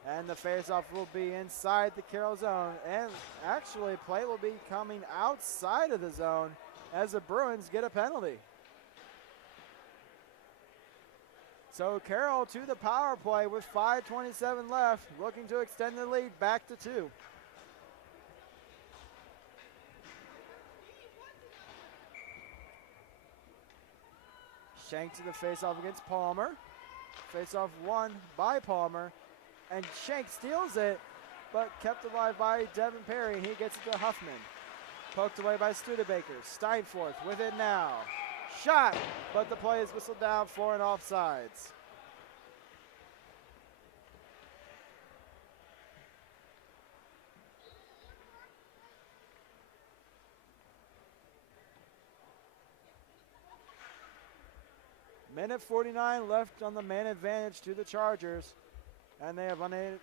And the faceoff will be inside the Carroll zone. And actually, play will be coming outside of the zone as the Bruins get a penalty. So Carroll to the power play with 5:27 left, looking to extend the lead back to 2. Shank to the faceoff against Palmer. Faceoff won by Palmer. And Shank steals it, but kept alive by Devin Perry, and he gets it to Huffman. Poked away by Studebaker. Steinforth with it now. Shot, but the play is whistled down for an offsides. Minute 49 left on the man advantage to the Chargers, and they have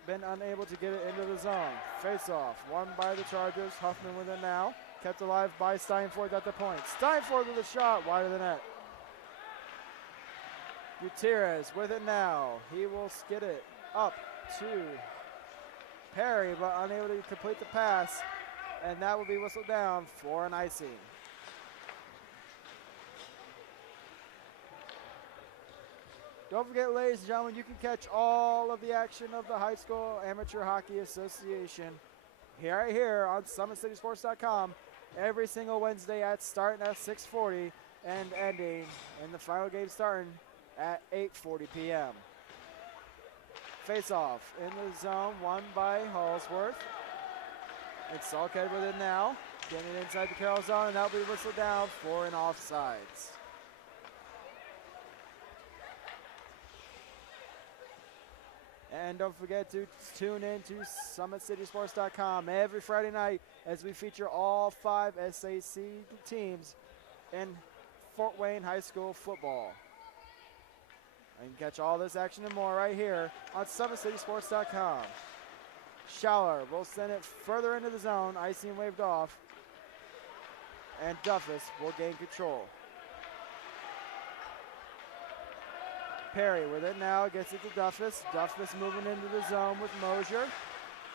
been unable to get it into the zone. Face-off, won by the Chargers. Huffman with it now. Kept alive by Steinforth at the point. Steinforth with a shot, wide of the net. Gutierrez with it now. He will skid it up to Perry, but unable to complete the pass, and that will be whistled down for an icing. Don't forget, ladies and gentlemen, you can catch all of the action of the High School Amateur Hockey Association right here on SummitCitySports.com every single Wednesday starting at 6:40 and ending, and the final game starting at 8:40 p.m. Face-off in the zone, won by Hallsworth. It's Salkhead with it now. Getting it inside the Carroll zone, and that'll be whistled down for an offsides. And don't forget to tune in to SummitCitySports.com every Friday night as we feature all 5 SAC teams in Fort Wayne High School football. And you can catch all this action and more right here on SummitCitySports.com. Schaller will send it further into the zone. Icing waved off. And Duffus will gain control. Perry with it now, gets it to Duffus. Duffus moving into the zone with Mosier.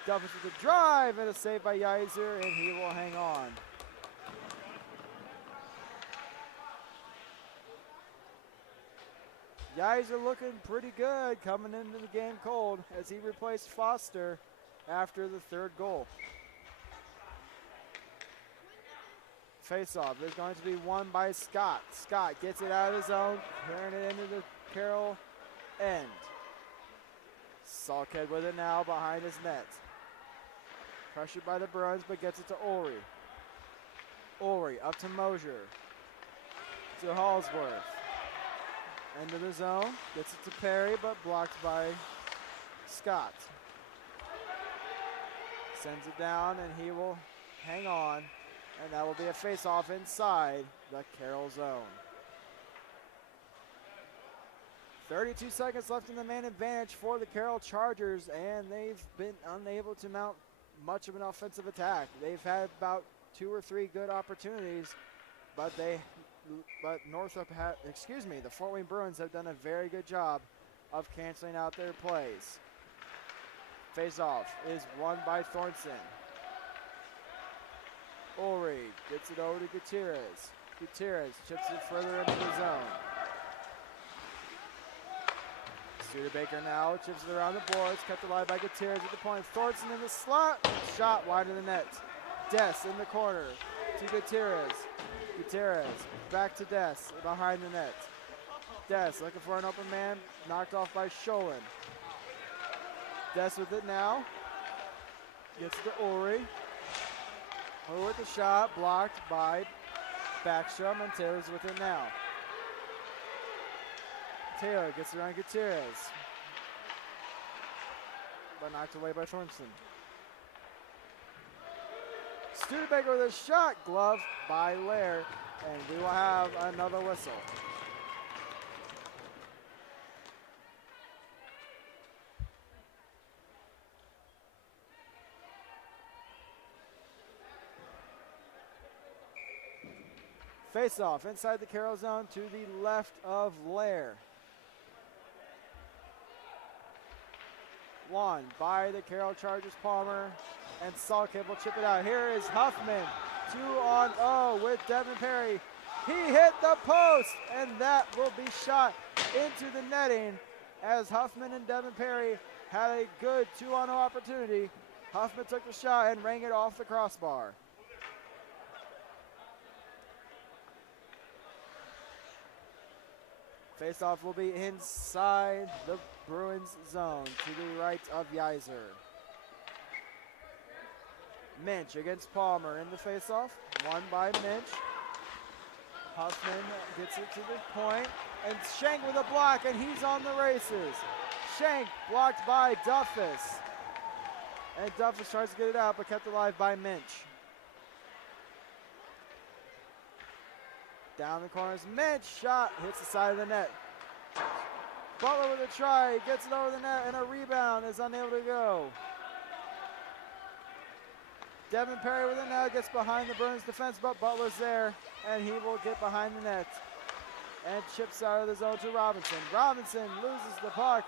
Duffus with a drive and a save by Yeiser, and he will hang on. Yeiser looking pretty good coming into the game cold as he replaced Foster after the third goal. Face-off is going to be won by Scott. Scott gets it out of his zone, clearing it into the Carroll end. Salkhead with it now behind his net. Pressured by the Bruins, but gets it to Ulrey. Ulrey up to Mosier. To Hallsworth. Into the zone. Gets it to Perry, but blocked by Scott. Sends it down, and he will hang on. And that will be a face-off inside the Carroll zone. 32 seconds left in the man advantage for the Carroll Chargers, and they've been unable to mount much of an offensive attack. They've had about 2 or 3 good opportunities, but the Fort Wayne Bruins have done a very good job of canceling out their plays. Face-off is won by Thornton. Ulrey gets it over to Gutierrez. Gutierrez chips it further into the zone. Studebaker now chips it around the boards, kept alive by Gutierrez at the point. Thornton in the slot, shot wide of the net. Des in the corner to Gutierrez. Gutierrez back to Des behind the net. Des looking for an open man, knocked off by Sholin. Des with it now. Gets it to Ulrey. Ulrey with the shot, blocked by Backstrom, and Taylor's with it now. Taylor gets around Gutierrez, but knocked away by Thornton. Studebaker with a shot, glove by Lair, and we will have another whistle. Face-off inside the Carroll zone to the left of Lair. Won by the Carroll Chargers. Palmer and Salkhead will chip it out. Here is Huffman, 2-on-0 with Devin Perry. He hit the post, and that will be shot into the netting as Huffman and Devin Perry had a good 2-on-0 opportunity. Huffman took the shot and rang it off the crossbar. Face-off will be inside the Bruins zone to the right of Yeiser. Minch against Palmer in the face-off. Won by Minch. Huffman gets it to the point. And Schenk with a block, and he's on the races. Schenk blocked by Duffus. And Duffus tries to get it out, but kept alive by Minch. Down the corners, Minch shot, hits the side of the net. Butler with a try, gets it over the net, and a rebound is unable to go. Devin Perry with it now, gets behind the Bruins defense, but Butler's there, and he will get behind the net. And chips out of the zone to Robinson. Robinson loses the puck,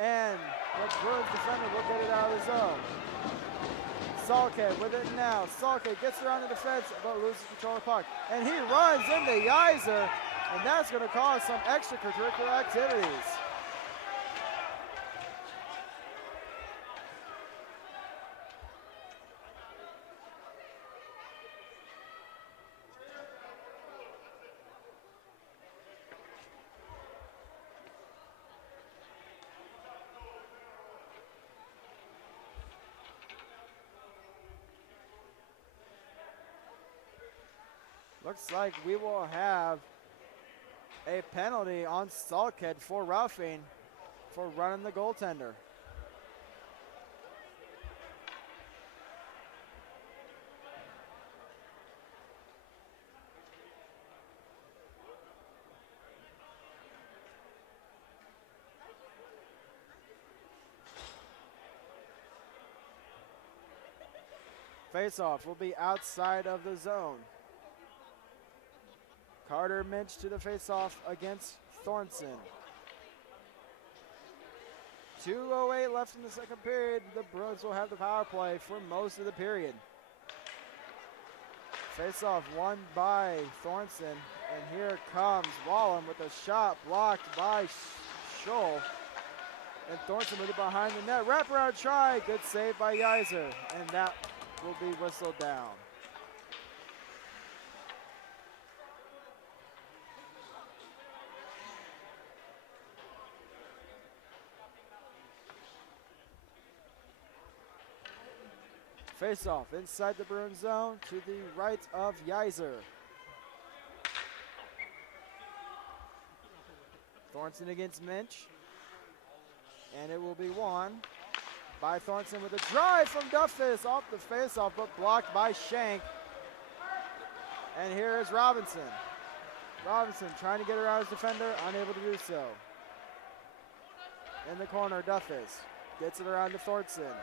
and the Bruins defender will get it out of the zone. Salkhead with it now. Salkhead gets around the defense, but loses control of the puck. And he runs into Yeiser, and that's going to cause some extracurricular activities. Looks like we will have a penalty on Salkhead for roughing for running the goaltender. Face-off will be outside of the zone. Carter Minch to the face-off against Thornton. 2:08 left in the second period. The Bruins will have the power play for most of the period. Face-off won by Thornton, and here comes Wallen with a shot blocked by Scholl. And Thornton with it behind the net. Wraparound try, good save by Yeiser, and that will be whistled down. Face-off inside the Bruins zone to the right of Yeiser. Thornton against Minch. And it will be won by Thornton with a drive from Duffus off the face-off, but blocked by Shank. And here is Robinson. Robinson trying to get around his defender, unable to do so. In the corner, Duffus gets it around to Thornton.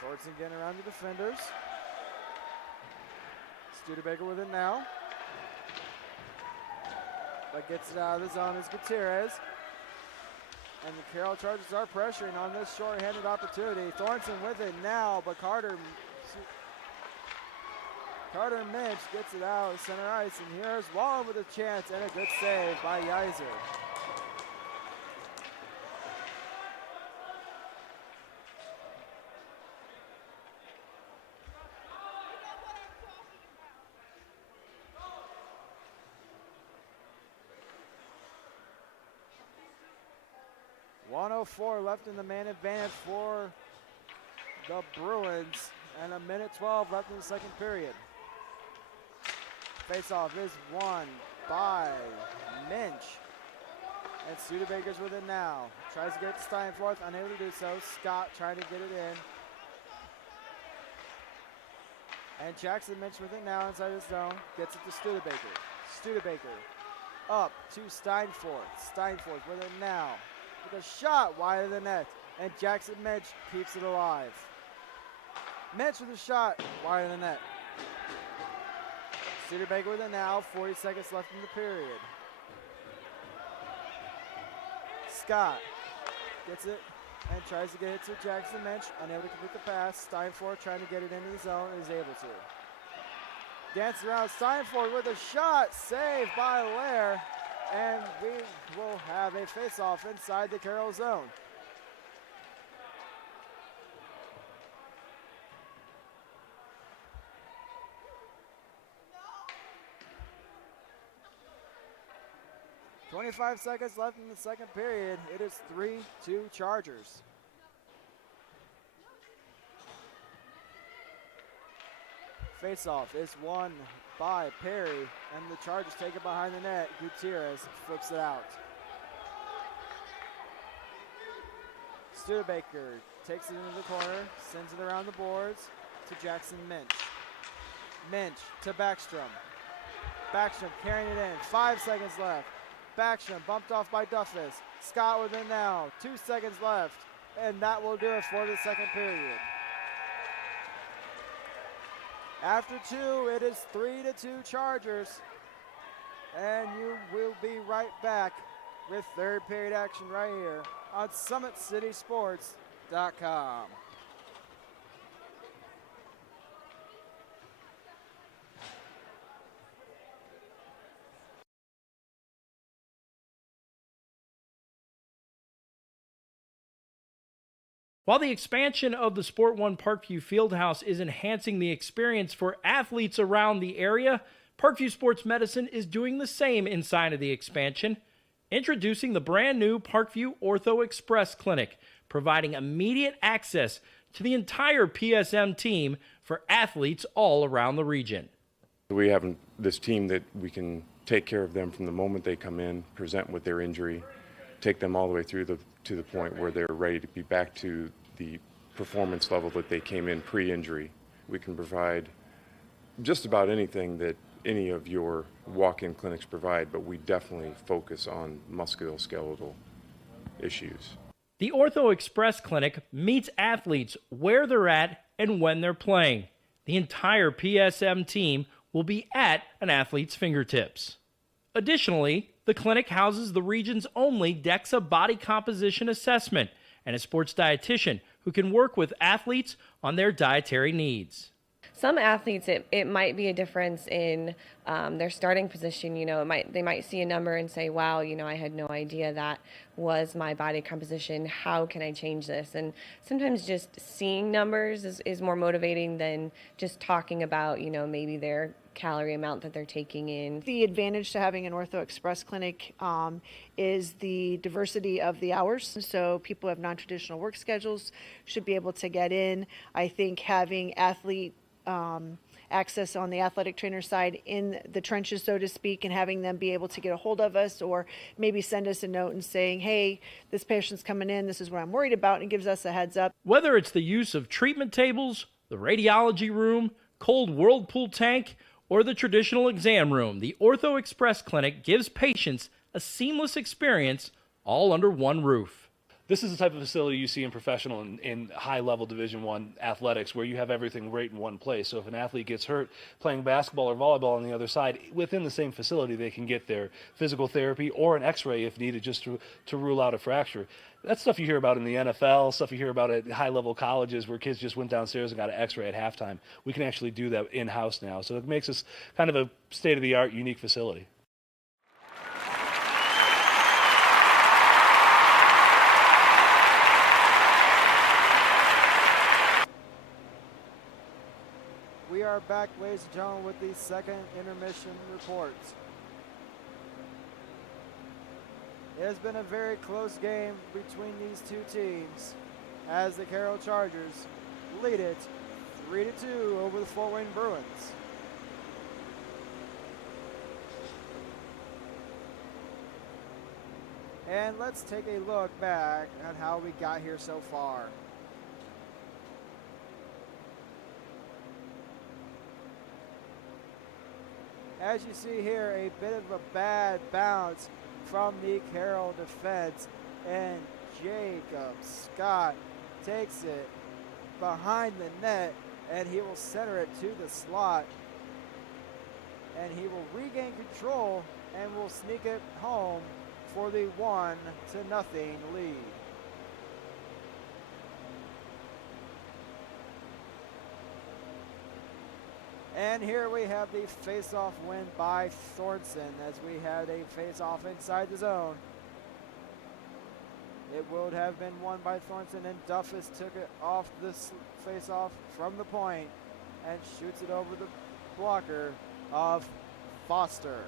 Thornton getting around the defenders. Studebaker with it now. But gets it out of the zone is Gutierrez. And the Carroll Chargers are pressuring on this short-handed opportunity. Thornton with it now, but Carter Minch gets it out of center ice, and here's Wallen with a chance and a good save by Yeiser. .104 left in the man advantage for the Bruins, and 1:12 left in the second period. Face-off is won by Minch. And Studebaker's with it now. Tries to get it to Steinforth, unable to do so. Scott trying to get it in. And Jackson Minch with it now inside the zone. Gets it to Studebaker. Studebaker up to Steinforth. Steinforth with it now. With a shot wide of the net. And Jackson Minch keeps it alive. Minch with a shot wide of the net. Studebaker with it now. 40 seconds left in the period. Scott gets it and tries to get it to Jackson Minch. Unable to complete the pass. Steinforth trying to get it into the zone. Is able to. Dances around Steinforth with a shot. Saved by Lair. And we will have a face-off inside the Carroll zone. .25 seconds left in the second period. It is 3-2 Chargers. Face-off is won by Perry, and the Chargers take it behind the net. Gutierrez flips it out. Studebaker takes it into the corner, sends it around the boards to Jackson Minch. Minch to Backstrom. Backstrom carrying it in. 5 seconds left. Backstrom bumped off by Duffus. Scott with it now. 2 seconds left. And that will do it for the second period. After 2, it is 3-2 Chargers. And you will be right back with third period action right here on SummitCitySports.com. While the expansion of the Sport One Parkview Fieldhouse is enhancing the experience for athletes around the area, Parkview Sports Medicine is doing the same inside of the expansion. Introducing the brand new Parkview Ortho Express Clinic, providing immediate access to the entire PSM team for athletes all around the region. We have this team that we can take care of them from the moment they come in, present with their injury, take them all the way through to the point where they're ready to be back to the performance level that they came in pre-injury. We can provide just about anything that any of your walk-in clinics provide, but we definitely focus on musculoskeletal issues. The Ortho Express Clinic meets athletes where they're at and when they're playing. The entire PSM team will be at an athlete's fingertips. Additionally, the clinic houses the region's only DEXA body composition assessment and a sports dietitian who can work with athletes on their dietary needs. Some athletes, it might be a difference in their starting position. They might see a number and say, wow, I had no idea that was my body composition. How can I change this? And sometimes just seeing numbers is more motivating than just talking about, maybe their calorie amount that they're taking in. The advantage to having an Ortho Express clinic is the diversity of the hours. So people who have non-traditional work schedules should be able to get in. I think having athlete access on the athletic trainer side in the trenches, so to speak, and having them be able to get a hold of us or maybe send us a note and saying, hey, this patient's coming in, this is what I'm worried about, and gives us a heads up. Whether it's the use of treatment tables, the radiology room, cold whirlpool tank, or the traditional exam room, the Ortho Express Clinic gives patients a seamless experience all under one roof. This is the type of facility you see in professional and high-level Division I athletics where you have everything right in one place. So if an athlete gets hurt playing basketball or volleyball on the other side, within the same facility they can get their physical therapy or an x-ray if needed just to rule out a fracture. That's stuff you hear about in the NFL, stuff you hear about at high-level colleges where kids just went downstairs and got an x-ray at halftime. We can actually do that in-house now. So it makes us kind of a state-of-the-art, unique facility. We are back, ladies and gentlemen, with the second intermission report. It has been a very close game between these two teams as the Carroll Chargers lead it 3-2 over the Fort Wayne Bruins. And let's take a look back at how we got here so far. As you see here, a bit of a bad bounce from the Carroll defense, and Jacob Scott takes it behind the net, and he will center it to the slot, and he will regain control and will sneak it home for the 1-0 lead. And here we have the face-off win by Thornton as we had a face-off inside the zone. It would have been won by Thornton, and Duffus took it off this face-off from the point and shoots it over the blocker of Foster.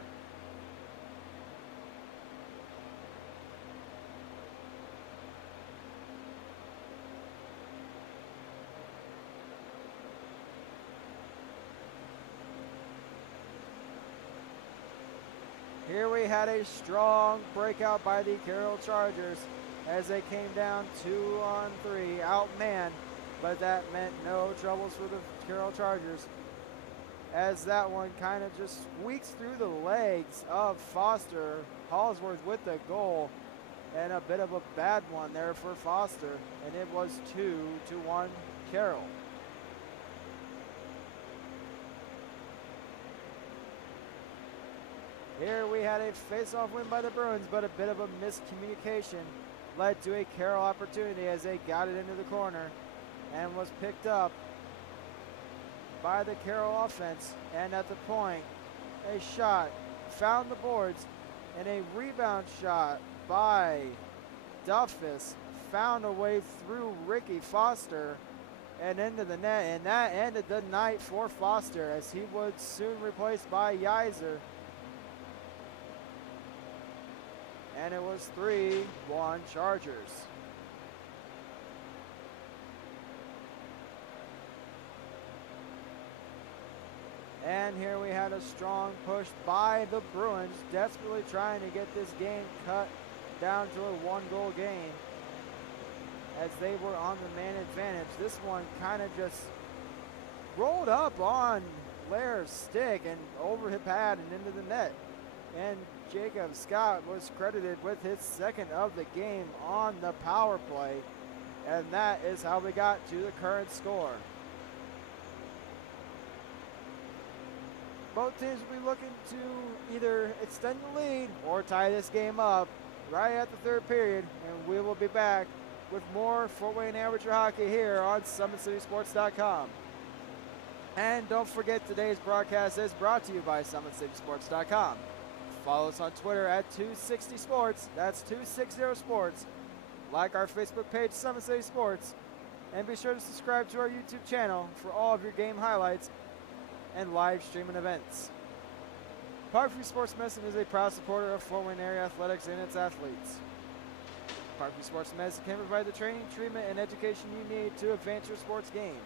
Here we had a strong breakout by the Carroll Chargers as they came down 2-on-3, outmanned, but that meant no troubles for the Carroll Chargers as that one kind of just squeaks through the legs of Foster. Hallsworth with the goal, and a bit of a bad one there for Foster, and it was 2-1 Carroll. Here we had a face-off win by the Bruins, but a bit of a miscommunication led to a Carroll opportunity as they got it into the corner and was picked up by the Carroll offense. And at the point, a shot found the boards, and a rebound shot by Duffus found a way through Ricky Foster and into the net, and that ended the night for Foster as he was soon replaced by Yeiser. And it was 3-1 Chargers. And here we had a strong push by the Bruins, desperately trying to get this game cut down to a one-goal game as they were on the man advantage. This one kind of just rolled up on Blair's stick and over his pad and into the net. And Jacob Scott was credited with his second of the game on the power play. And that is how we got to the current score. Both teams will be looking to either extend the lead or tie this game up right at the third period. And we will be back with more Fort Wayne amateur hockey here on SummitCitySports.com. And don't forget, today's broadcast is brought to you by SummitCitySports.com. Follow us on Twitter at 260sports. That's 260sports. Like our Facebook page, Summit City Sports. And be sure to subscribe to our YouTube channel for all of your game highlights and live streaming events. Parkview Sports Medicine is a proud supporter of Fort Wayne area athletics and its athletes. Parkview Sports Medicine can provide the training, treatment, and education you need to advance your sports game.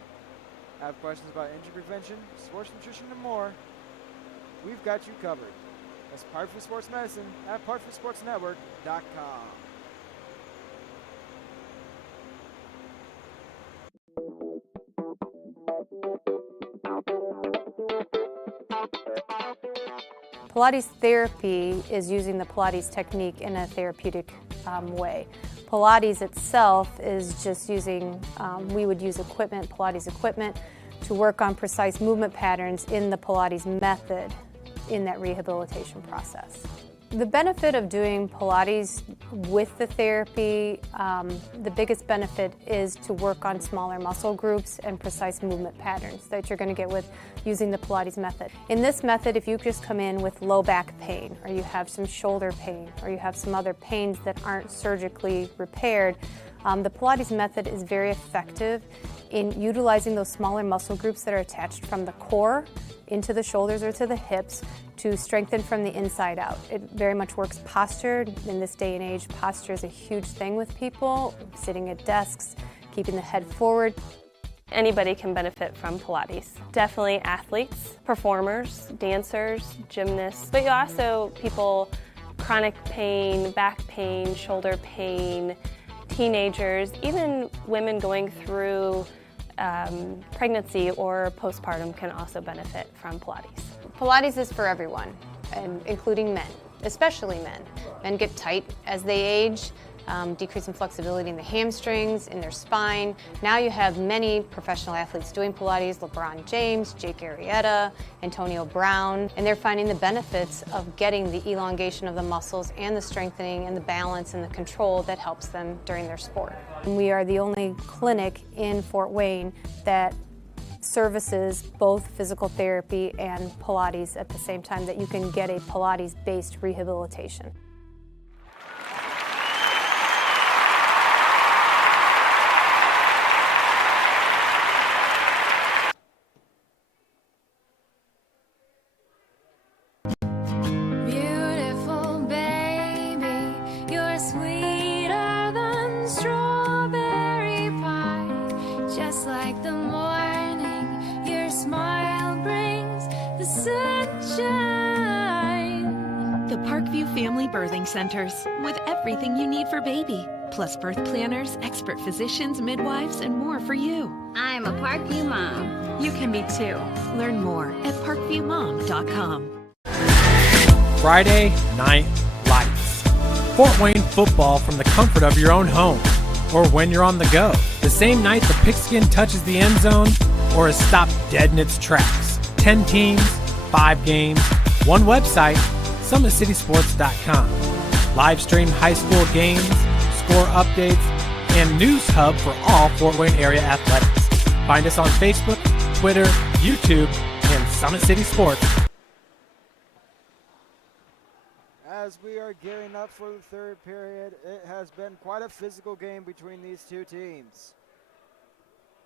Have questions about injury prevention, sports nutrition, and more? We've got you covered. That's Parkview Sports Medicine at ParkviewSportsNetwork.com. Pilates therapy is using the Pilates technique in a therapeutic way. Pilates itself is just using, we would use equipment, Pilates equipment, to work on precise movement patterns in the Pilates method in that rehabilitation process. The benefit of doing Pilates with the therapy, the biggest benefit is to work on smaller muscle groups and precise movement patterns that you're going to get with using the Pilates method. In this method, if you just come in with low back pain, or you have some shoulder pain, or you have some other pains that aren't surgically repaired, the Pilates method is very effective in utilizing those smaller muscle groups that are attached from the core into the shoulders or to the hips to strengthen from the inside out. It very much works posture. In this day and age, posture is a huge thing with people, sitting at desks, keeping the head forward. Anybody can benefit from Pilates. Definitely athletes, performers, dancers, gymnasts, but you also people, chronic pain, back pain, shoulder pain, teenagers, even women going through pregnancy or postpartum can also benefit from Pilates. Pilates is for everyone, and including men, especially men. Men get tight as they age, decrease in flexibility in the hamstrings, in their spine. Now you have many professional athletes doing Pilates, LeBron James, Jake Arrieta, Antonio Brown, and they're finding the benefits of getting the elongation of the muscles and the strengthening and the balance and the control that helps them during their sport. And we are the only clinic in Fort Wayne that services both physical therapy and Pilates at the same time, that you can get a Pilates-based rehabilitation. Beautiful baby, you're sweeter than strawberry pie. Just like the morning, your smile brings the sunshine. The Parkview Family Birthing Centers, with everything you need for baby, plus birth planners, expert physicians, midwives, and more for you. I'm a Parkview mom. You can be too. Learn more at parkviewmom.com. Friday Night Lights. Fort Wayne football from the comfort of your own home, or when you're on the go. The same night the pigskin touches the end zone, or is stopped dead in its tracks. 10 teams, 5 games, one website, SummitCitySports.com. Live stream high school games, score updates, and news hub for all Fort Wayne area athletics. Find us on Facebook, Twitter, YouTube, and Summit City Sports. As we are gearing up for the third period, it has been quite a physical game between these two teams,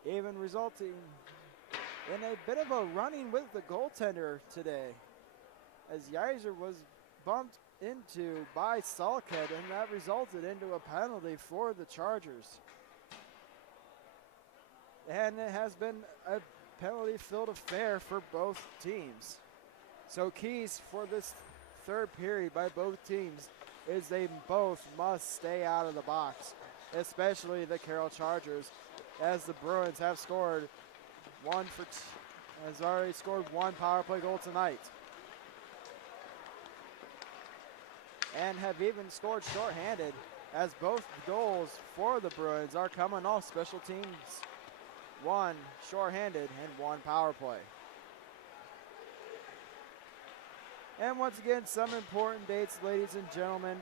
even resulting in a bit of a running with the goaltender today, as Yeiser was bumped into by Salkhead, and that resulted into a penalty for the Chargers. And it has been a penalty-filled affair for both teams. So keys for this third period by both teams is they both must stay out of the box, especially the Carroll Chargers, as the Bruins have scored has already scored one power play goal tonight, and have even scored shorthanded, as both goals for the Bruins are coming off special teams, one shorthanded and one power play. And once again, some important dates, ladies and gentlemen,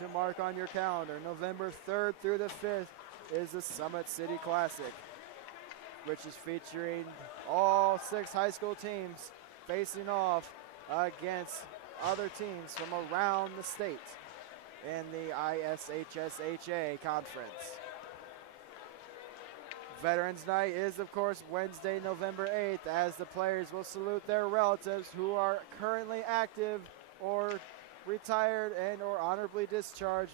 to mark on your calendar. November 3rd through the 5th is the Summit City Classic, which is featuring all 6 high school teams facing off against other teams from around the state in the ISHSHA conference. Veterans Night is, of course, Wednesday, November 8th, as the players will salute their relatives who are currently active or retired and or honorably discharged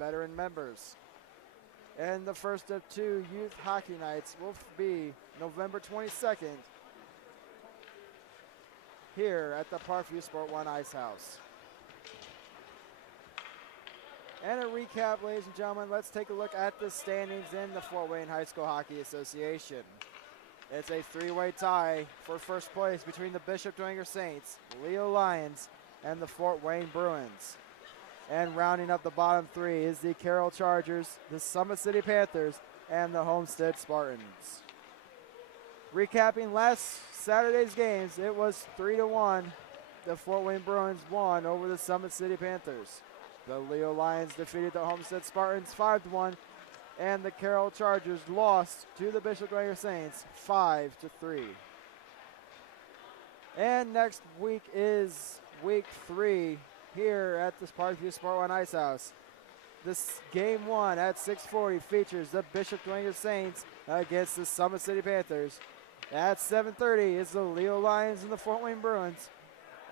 veteran members. And the first of 2 youth hockey nights will be November 22nd here at the Parkview Sport One Ice House. And a recap, ladies and gentlemen, let's take a look at the standings in the Fort Wayne High School Hockey Association. It's a 3-way tie for first place between the Bishop Dwenger Saints, Leo Lions, and the Fort Wayne Bruins. And rounding up the bottom 3 is the Carroll Chargers, the Summit City Panthers, and the Homestead Spartans. Recapping last Saturday's games, it was 3-1. The Fort Wayne Bruins won over the Summit City Panthers. The Leo Lions defeated the Homestead Spartans 5-1, and the Carroll Chargers lost to the Bishop Dwenger Saints 5-3. And next week is week 3 here at the Parkview Sport One Ice House. This game 1 at 6:40 features the Bishop Dwenger Saints against the Summit City Panthers. At 7:30 is the Leo Lions and the Fort Wayne Bruins.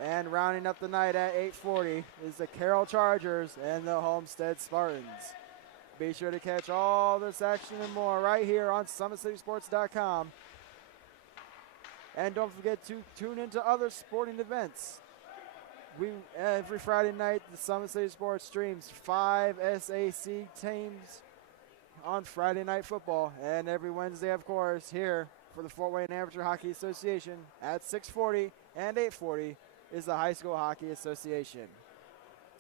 And rounding up the night at 8:40 is the Carroll Chargers and the Homestead Spartans. Be sure to catch all this action and more right here on SummitCitySports.com. And don't forget to tune into other sporting events. Every Friday night, the Summit City Sports streams 5 SAC teams on Friday Night Football. And every Wednesday, of course, here for the Fort Wayne Amateur Hockey Association at 6:40 and 8:40 is the High School Hockey Association.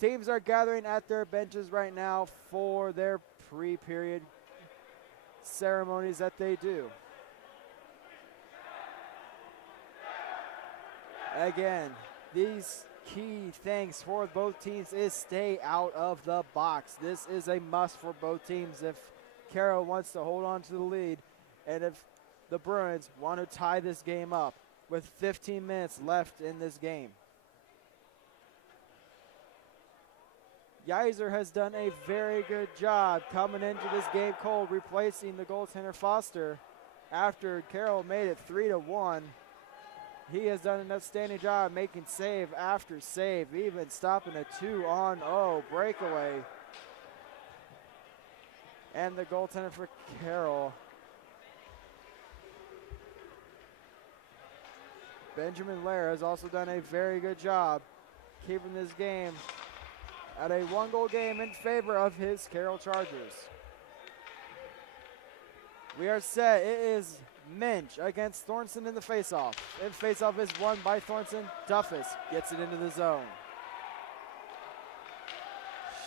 Teams are gathering at their benches right now for their pre-period ceremonies that they do. Again, these key things for both teams is stay out of the box. This is a must for both teams if Carroll wants to hold on to the lead and if the Bruins want to tie this game up with 15 minutes left in this game. Geyser has done a very good job coming into this game cold, replacing the goaltender Foster after Carroll made it 3-1. He has done an outstanding job making save after save, even stopping a 2-on-0 breakaway. And the goaltender for Carroll, Benjamin Lair, has also done a very good job keeping this game at a 1-goal game in favor of his Carroll Chargers. We are set. It is Minch against Thornton in the faceoff. And faceoff is won by Thornton. Duffus gets it into the zone.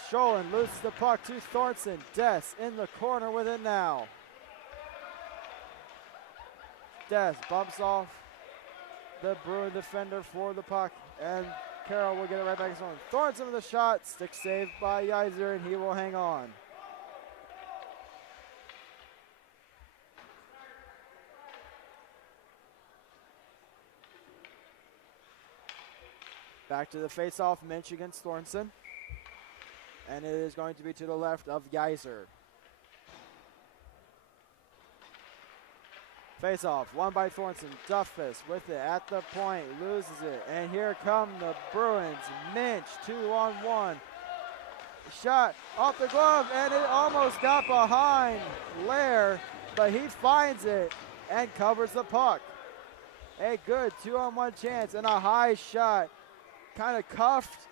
Scholin loses the puck to Thornton. Des in the corner with it now. Des bumps off the Bruin defender for the puck, and Carroll will get it right back to zone. Thornton with a shot. Stick saved by Geyser, and he will hang on. Back to the face-off, Minch against Thornton. And it is going to be to the left of Geyser. Face-off, won by Thornton. Duffus with it at the point, loses it. And here come the Bruins. Minch, 2-on-1. Shot off the glove, and it almost got behind Lair, but he finds it and covers the puck. A good 2-on-1 chance and a high shot. Kind of cuffed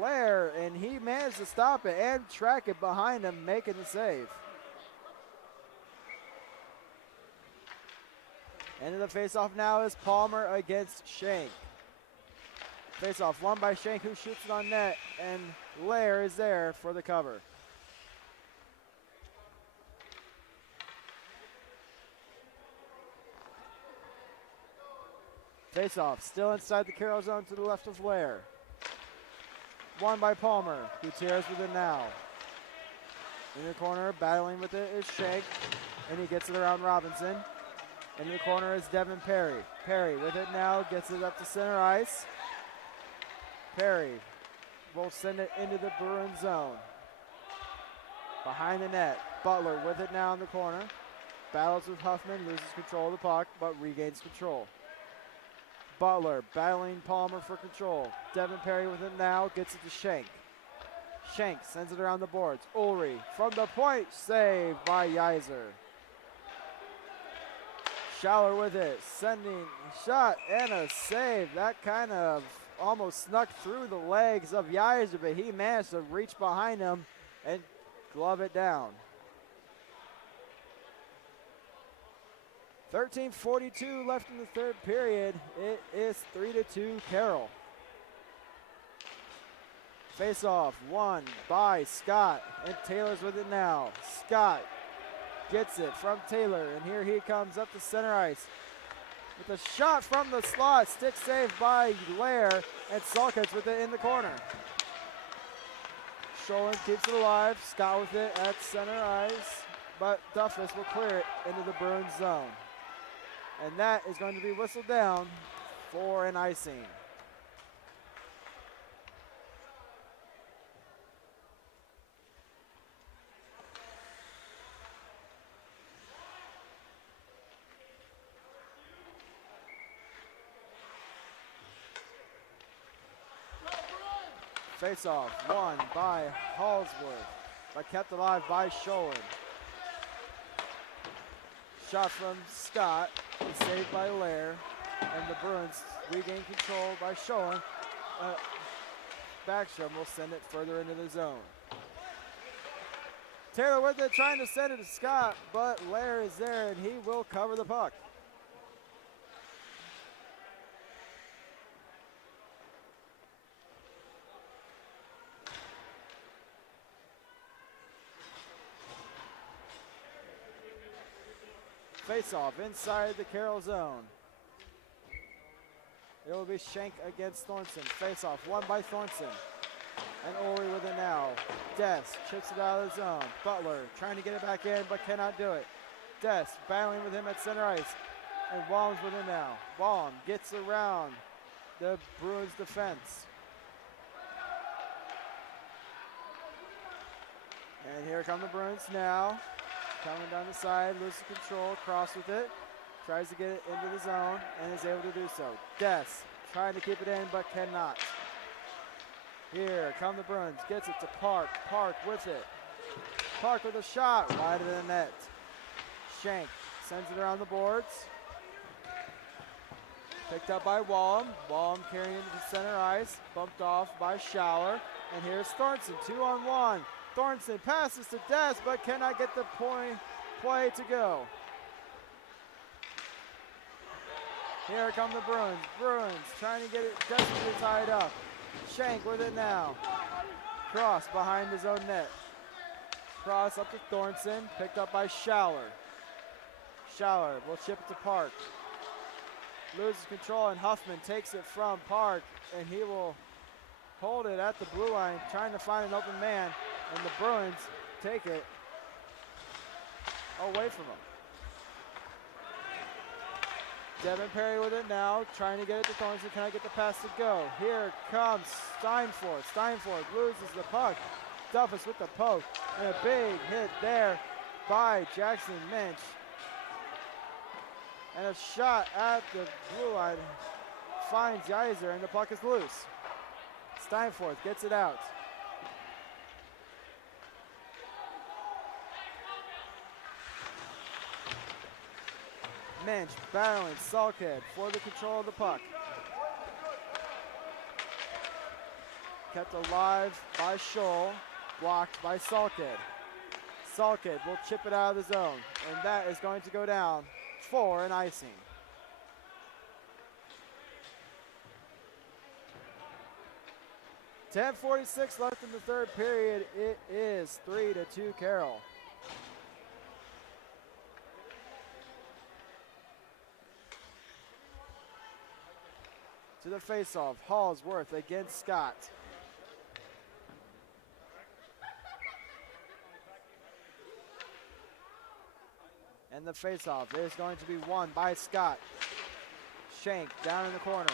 Lair, and he managed to stop it and track it behind him, making the save. End of the faceoff now is Palmer against Shank. Faceoff won by Shank, who shoots it on net, and Lair is there for the cover. Faceoff still inside the Carroll zone to the left of Lair. Won by Palmer. Gutierrez with it now. In the corner, battling with it is Shank, and he gets it around Robinson. In the corner is Devin Perry. Perry with it now, gets it up to center ice. Perry will send it into the Bruin zone. Behind the net, Butler with it now in the corner. Battles with Huffman, loses control of the puck, but regains control. Butler battling Palmer for control. Devin Perry with it now, gets it to Shank. Shank sends it around the boards. Ulrey from the point, saved by Yeiser. Schaller with it, sending a shot and a save. That kind of almost snuck through the legs of Yeiser, but he managed to reach behind him and glove it down. 13:42 left in the third period. It is 3-2 Carroll. Face-off won by Scott, and Taylor's with it now. Scott gets it from Taylor, and here he comes up to center ice. With a shot from the slot, stick saved by Lair, and Salkins with it in the corner. Sholin keeps it alive. Scott with it at center ice, but Duffus will clear it into the Bruins zone. And that is going to be whistled down for an icing. Face-off won by Hallsworth, but kept alive by Sholin. Shot from Scott, saved by Lair, and the Bruins regain control by Sholin. Backstrom will send it further into the zone. Taylor with it, trying to send it to Scott, but Lair is there, and he will cover the puck. Face-off inside the Carroll zone. It will be Shank against Thornton. Face-off won by Thornton. And Ulrey with it now. Des chips it out of the zone. Butler trying to get it back in, but cannot do it. Des battling with him at center ice. And Wallen's with him now. Wallen gets around the Bruins defense. And here come the Bruins now. Coming down the side, loses control, cross with it. Tries to get it into the zone and is able to do so. Des trying to keep it in, but cannot. Here come the Bruins, gets it to Park. Park with it. Park with a shot, wide of the net. Shank sends it around the boards. Picked up by Wallum. Wallum carrying it to center ice. Bumped off by Schaller. And here's Thornton, 2-on-1. Thornton passes to Des, but cannot get the play to go. Here come the Bruins. Bruins trying to get it desperately tied up. Shank with it now. Cross behind his own net. Cross up to Thornton, picked up by Schaller. Schaller will chip it to Park. Loses control, and Huffman takes it from Park, and he will hold it at the blue line, trying to find an open man. And the Bruins take it away from him. Devin Perry with it now, trying to get it to Thornton. Can I get the pass to go? Here comes Steinfort. Steinfort loses the puck. Duffus with the poke. And a big hit there by Jackson Minch. And a shot at the blue line finds Yeiser, and the puck is loose. Steinfort gets it out. Minch battling Sulkhead for the control of the puck. Kept alive by Scholl, blocked by Sulkhead. Sulkhead will chip it out of the zone, and that is going to go down for an icing. .10:46 left in the third period. It is 3-2 Carroll. To the faceoff, Hallsworth against Scott. And the faceoff is going to be won by Scott. Shank down in the corner.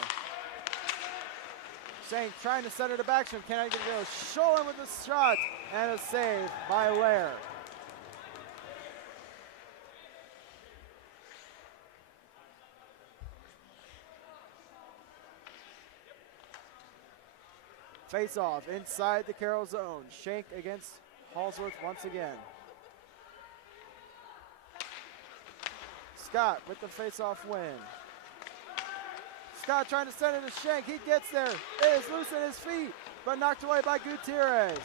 Shank trying to set it back. Cannot get it go. Scholl with the shot and a save by Ware. Face-off inside the Carroll zone. Shank against Hallsworth once again. Scott with the face-off win. Scott trying to send it to Shank. He gets there. It is loose at his feet, but knocked away by Gutierrez.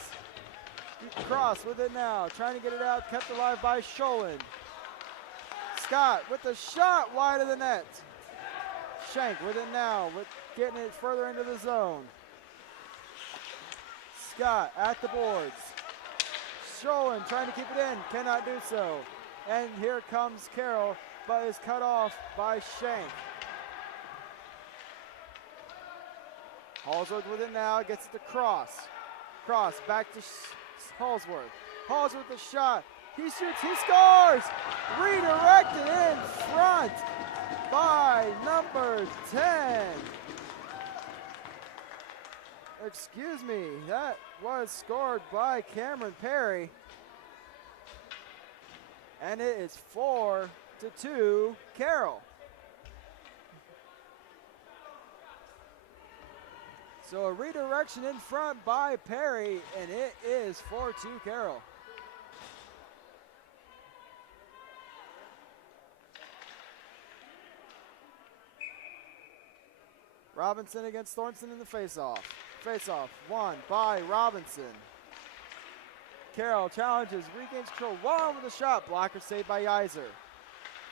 Cross with it now. Trying to get it out. Kept alive by Scholl. Scott with the shot wide of the net. Shank with it now. With getting it further into the zone. Scott at the boards. Scholl trying to keep it in. Cannot do so. And here comes Carroll, but is cut off by Shank. Hallsworth with it now, gets it to Cross. Cross back to Hallsworth. Hallsworth the shot. He shoots, he scores! Redirected in front by number 10. Excuse me, that was scored by Cameron Perry. And it is 4-2 Carroll. So a redirection in front by Perry, and it is 4-2 Carroll. Robinson against Thornton in the faceoff. Faceoff won by Robinson. Carroll challenges, regains control, one with a shot. Blocker saved by Yeiser.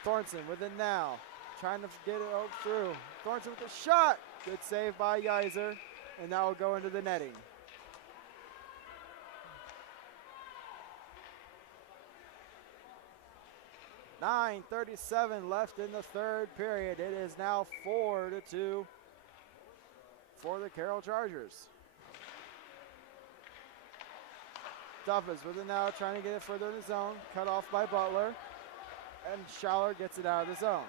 Thornton with it now, trying to get it out through. Thornton with a shot. Good save by Yeiser, and that will go into the netting. .9:37 left in the third period. It is now 4-2 for the Carroll Chargers. Duffus with it now, trying to get it further in the zone. Cut off by Butler. And Schaller gets it out of the zone.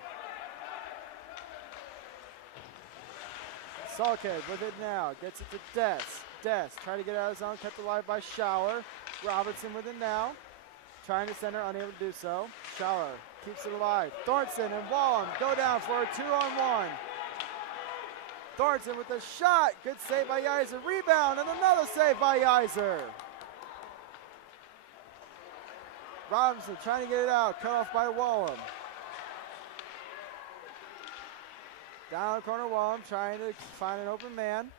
Sulkhead with it now, gets it to Des. Des trying to get out of the zone, kept alive by Schaller. Robinson with it now, trying to center, unable to do so. Schaller keeps it alive. Thornton and Wallem go down for a 2-on-1. Thornton with the shot, good save by Yeiser. Rebound and another save by Yeiser. Robinson trying to get it out, cut off by Wallem. Down the corner, Wallem trying to find an open man.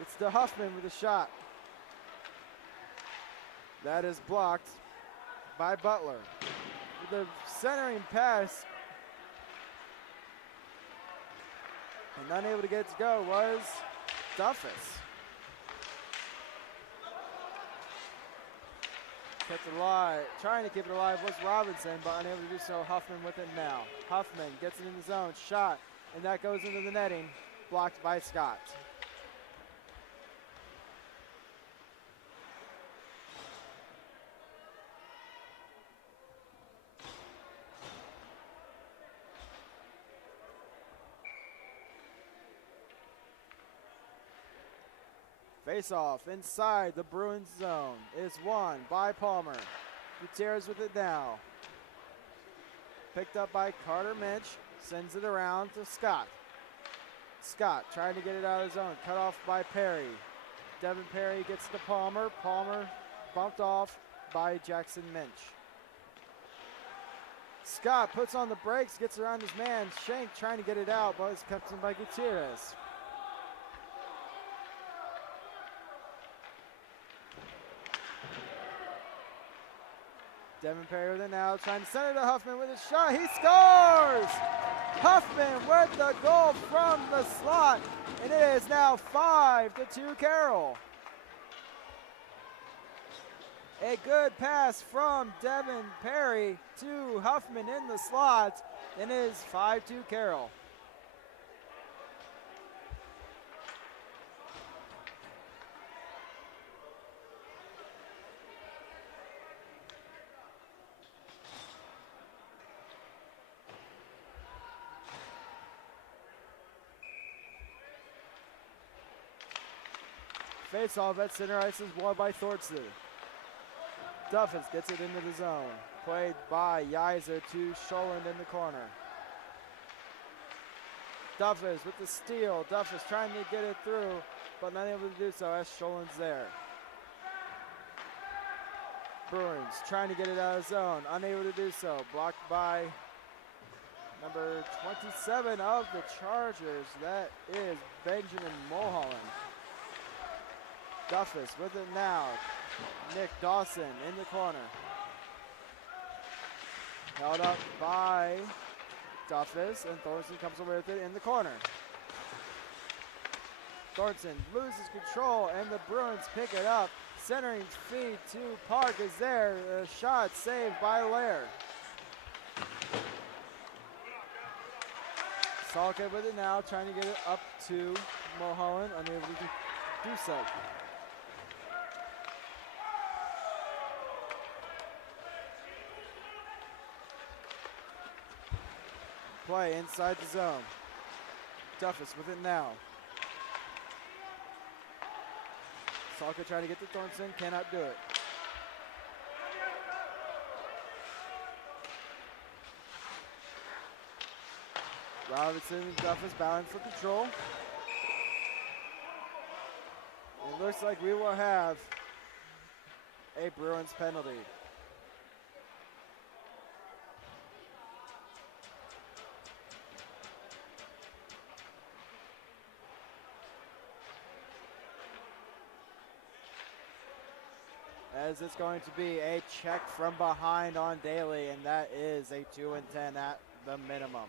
It's to Huffman with a shot. That is blocked by Butler. The centering pass, and unable to get it to go, was Duffus. Kept it alive, trying to keep it alive was Robinson, but unable to do so. Huffman with it now. Huffman gets it in the zone, shot, and that goes into the netting, blocked by Scott. Face-off inside the Bruins zone is won by Palmer. Gutierrez with it now. Picked up by Carter Minch. Sends it around to Scott. Scott trying to get it out of the zone. Cut off by Perry. Devin Perry gets to Palmer. Palmer bumped off by Jackson Minch. Scott puts on the brakes, gets around his man. Shank trying to get it out, but it's kept in by Gutierrez. Devin Perry with it now, trying to send it to Huffman with a shot. He scores! Huffman with the goal from the slot, and it is now 5-2 Carroll. A good pass from Devin Perry to Huffman in the slot, and it is 5-2 Carroll. Face off at center ice is won by Thorson. Duffus gets it into the zone. Played by Yiser to Scholand in the corner. Duffus with the steal. Duffus trying to get it through, but not able to do so as Scholand's there. Bruins trying to get it out of zone. Unable to do so. Blocked by number 27 of the Chargers. That is Benjamin Mulholland. Duffus with it now. Nick Dawson in the corner. Held up by Duffus, and Thornton comes away with it in the corner. Thornton loses control, and the Bruins pick it up. Centering feed to Park is there. A shot saved by Lair. Salke with it now, trying to get it up to Mulholland, unable to do so. Play inside the zone. Duffus with it now. Salka trying to get to Thornton, cannot do it. Robinson and Duffus battling for control. It looks like we will have a Bruins penalty. As it's going to be a check from behind on Daly, and that is a 2 and 10 at the minimum.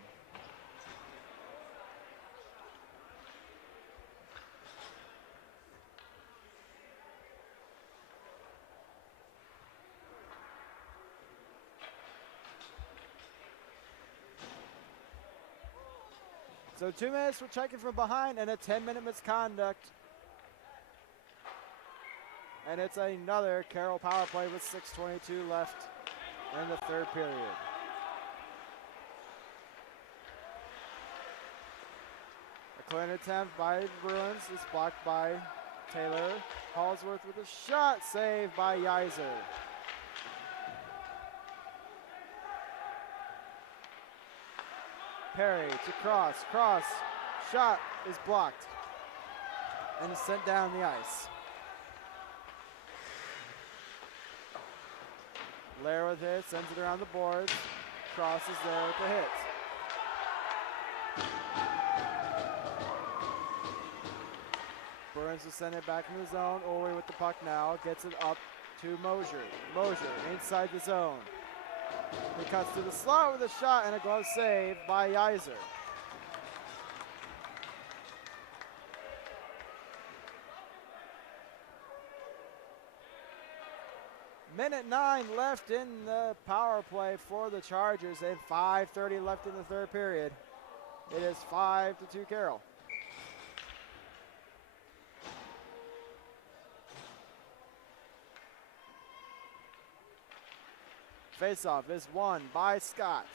So 2 minutes for checking from behind and a 10-minute misconduct. And it's another Carroll power play with 6:22 left in the third period. A clean attempt by the Bruins is blocked by Taylor. Hallsworth with a shot, saved by Yiser. Perry to Cross. Cross shot is blocked and is sent down the ice. Lair with it, sends it around the boards. Cross is there with the hit. Burns will send it back in the zone. Orway with the puck now, gets it up to Mosier. Mosier inside the zone. He cuts to the slot with a shot and a glove save by Yiser. Minute 9 left in the power play for the Chargers and 5:30 left in the third period. It is 5-2 Carroll. Faceoff is won by Scott.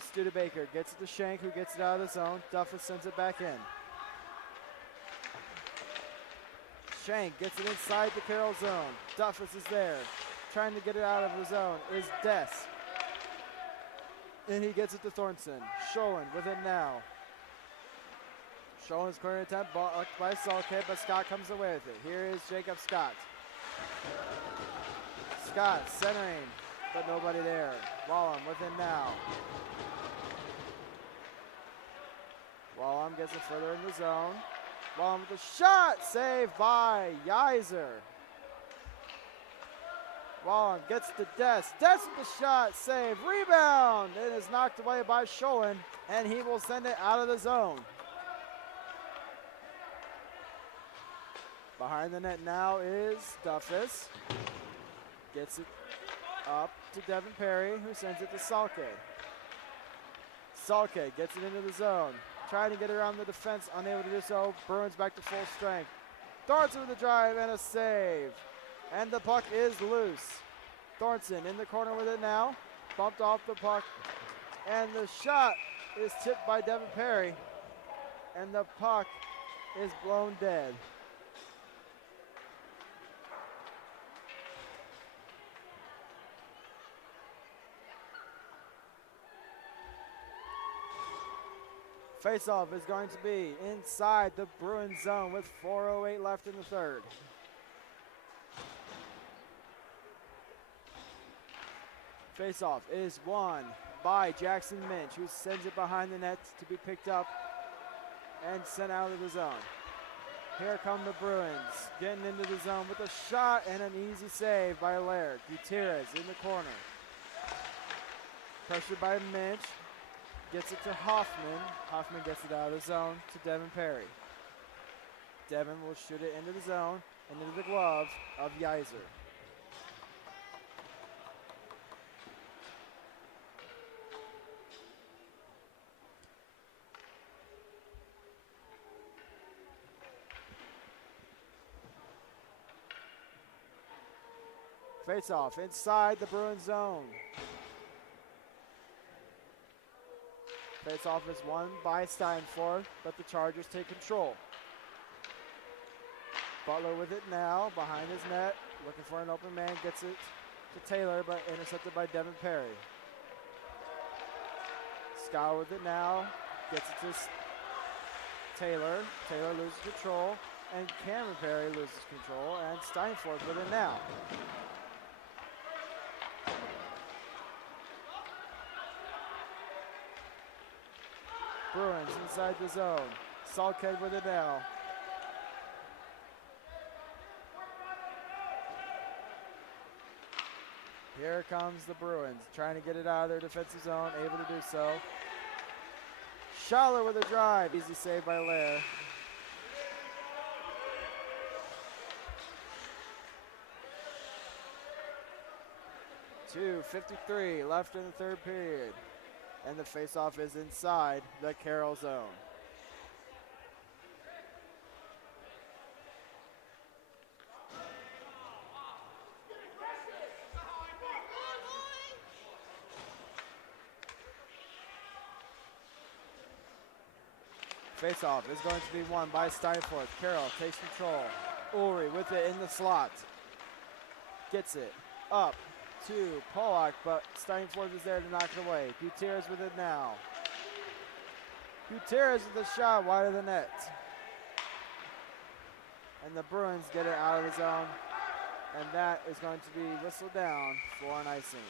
Studebaker gets it to Shank, who gets it out of the zone. Duffus sends it back in. Shank gets it inside the Carroll zone. Duffus is there. Trying to get it out of the zone is Des. And he gets it to Thornton. Schoen with it now. Schoen's corner attempt blocked by Salke, but Scott comes away with it. Here is Jacob Scott. Scott centering. but nobody there. Wallum within now. Wallum gets it further in the zone. Wallum with a shot, saved by Yeiser. Wallum gets to Des. Des with the shot, save, rebound. It is knocked away by Schoen, and he will send it out of the zone. Behind the net now is Duffus. Gets it up to Devin Perry, who sends it to Salke. Salke gets it into the zone. Trying to get around the defense, unable to do so. Bruins back to full strength. Darts with the drive and a save. And the puck is loose. Thornton in the corner with it now. Bumped off the puck. And the shot is tipped by Devin Perry. And the puck is blown dead. Faceoff is going to be inside the Bruins zone with 4:08 left in the third. Faceoff is won by Jackson Minch, who sends it behind the net to be picked up and sent out of the zone. Here come the Bruins, getting into the zone with a shot and an easy save by Laird. Gutierrez in the corner. Pressured by Minch. Gets it to Hoffman. Hoffman gets it out of the zone to Devin Perry. Devin will shoot it into the zone and into the glove of Yeiser. Face off inside the Bruins zone. Face-off is won by Steinford, but the Chargers take control. Butler with it now, behind his net, looking for an open man, gets it to Taylor, but intercepted by Devin Perry. Scott with it now, gets it to Taylor. Taylor loses control, and Cameron Perry loses control, and Steinford with it now. Bruins inside the zone. Salkhead with it now. Here comes the Bruins, trying to get it out of their defensive zone, able to do so. Schaller with a drive, easy save by Lair. .2:53 left in the third period. And the faceoff is inside the Carroll zone. Faceoff is going to be won by Steinfort. Carroll takes control. Ulrey with it in the slot. Gets it up to Pollock, but Steinford is there to knock it away. Gutierrez with it now. Gutierrez with the shot wide of the net. And the Bruins get it out of the zone, and that is going to be whistled down for an icing.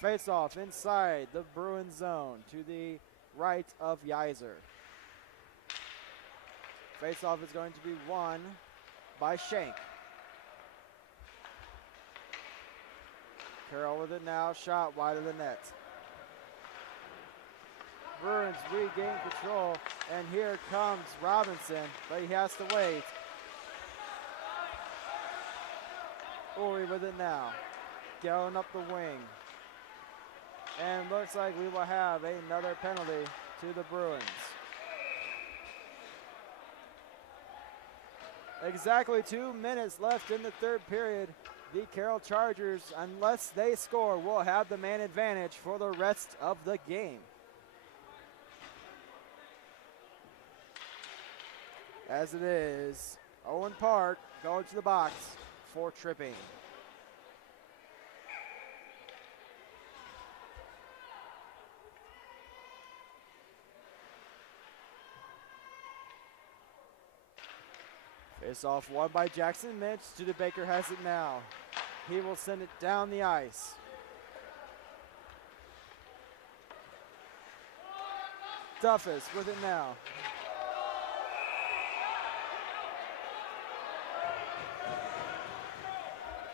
Face-off inside the Bruins zone to the right of Yeiser. Face-off is going to be won by Shank. Carroll with it now, shot wide of the net. Bruins regain control, and here comes Robinson, but he has to wait. Ulrey with it now, going up the wing. And looks like we will have another penalty to the Bruins. Exactly 2 minutes left in the third period. The Carroll Chargers, unless they score, will have the man advantage for the rest of the game. As it is, Owen Park going to the box for tripping. Face off won by Jackson Mitch. Studebaker has it now. He will send it down the ice. Duffus with it now.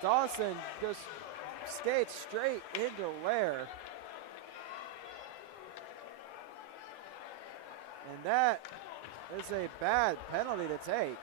Dawson just skates straight into Lair. And that is a bad penalty to take.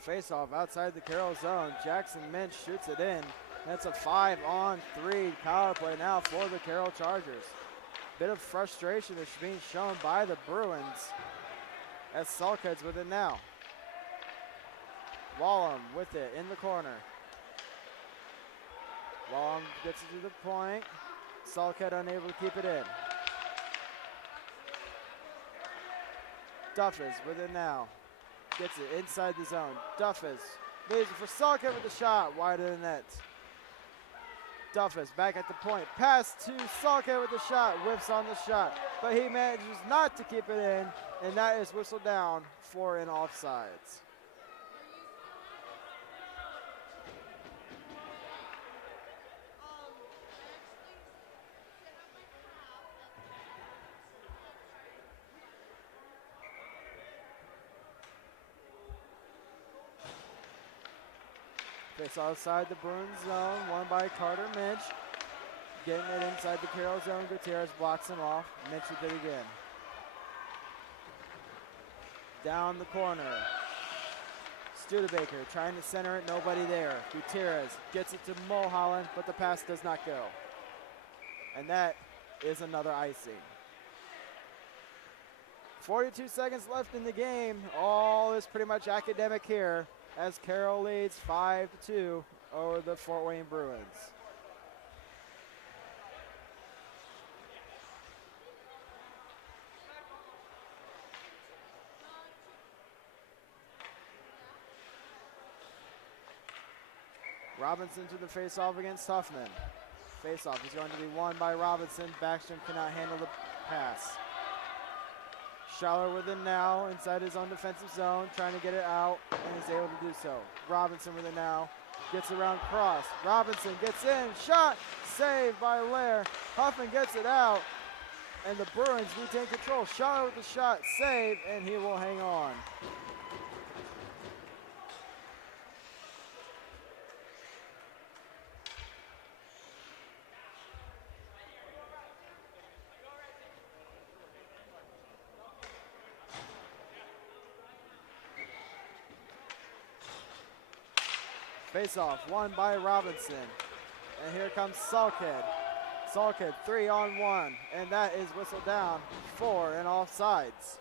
Face-off outside the Carroll zone. Jackson Minch shoots it in. That's a 5-on-3 power play now for the Carroll Chargers. Bit of frustration is being shown by the Bruins as Salkhead's with it now. Wallum with it in the corner. Wallum gets it to the point. Salkhead unable to keep it in. Duffus with it now. Gets it inside the zone. Duffus leaves it for Salkhead with the shot. Wide of the net. Duffus back at the point. Pass to Salkhead with the shot. Whiffs on the shot. But he manages not to keep it in. And that is whistled down for an offsides. Face outside the Bruins zone, won by Carter Minch. Getting it inside the Carroll zone, Gutierrez blocks him off. Minch with it again. Down the corner. Studebaker trying to center it, nobody there. Gutierrez gets it to Mulholland, but the pass does not go. And that is another icing. 42 seconds left in the game. All is pretty much academic here as Carroll leads 5-2 over the Fort Wayne Bruins. Robinson to the face-off against Huffman. Face-off is going to be won by Robinson. Backstrom cannot handle the pass. Schaller with it now inside his own defensive zone, trying to get it out, and is able to do so. Robinson with it now, gets around cross. Robinson gets in, shot, saved by Lair. Huffman gets it out, and the Bruins retain control. Schaller with the shot, save, and he will hang on. Face-off won by Robinson. And here comes Salkhead. Salkhead 3-on-1, and that is whistled down for an offsides.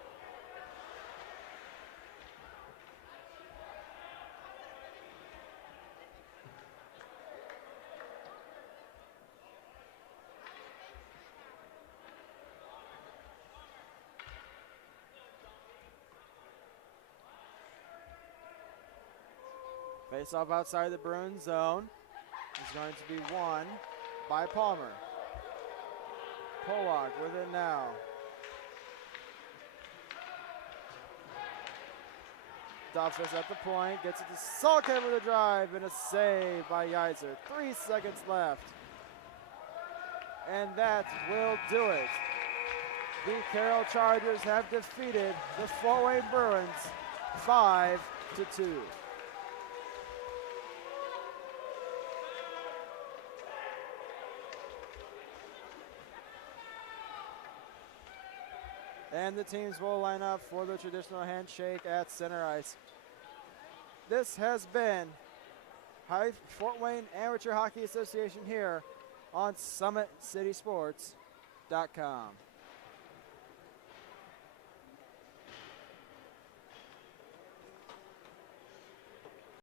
Face-off outside the Bruins zone is going to be won by Palmer. Pollock with it now. Duffus at the point, gets it to Salkhead with a drive and a save by Geyser. 3 seconds left. And that will do it. The Carroll Chargers have defeated the Fort Wayne Bruins 5-2. And the teams will line up for the traditional handshake at center ice. This has been Fort Wayne Amateur Hockey Association here on Summit City Sports. SummitCitySports.com.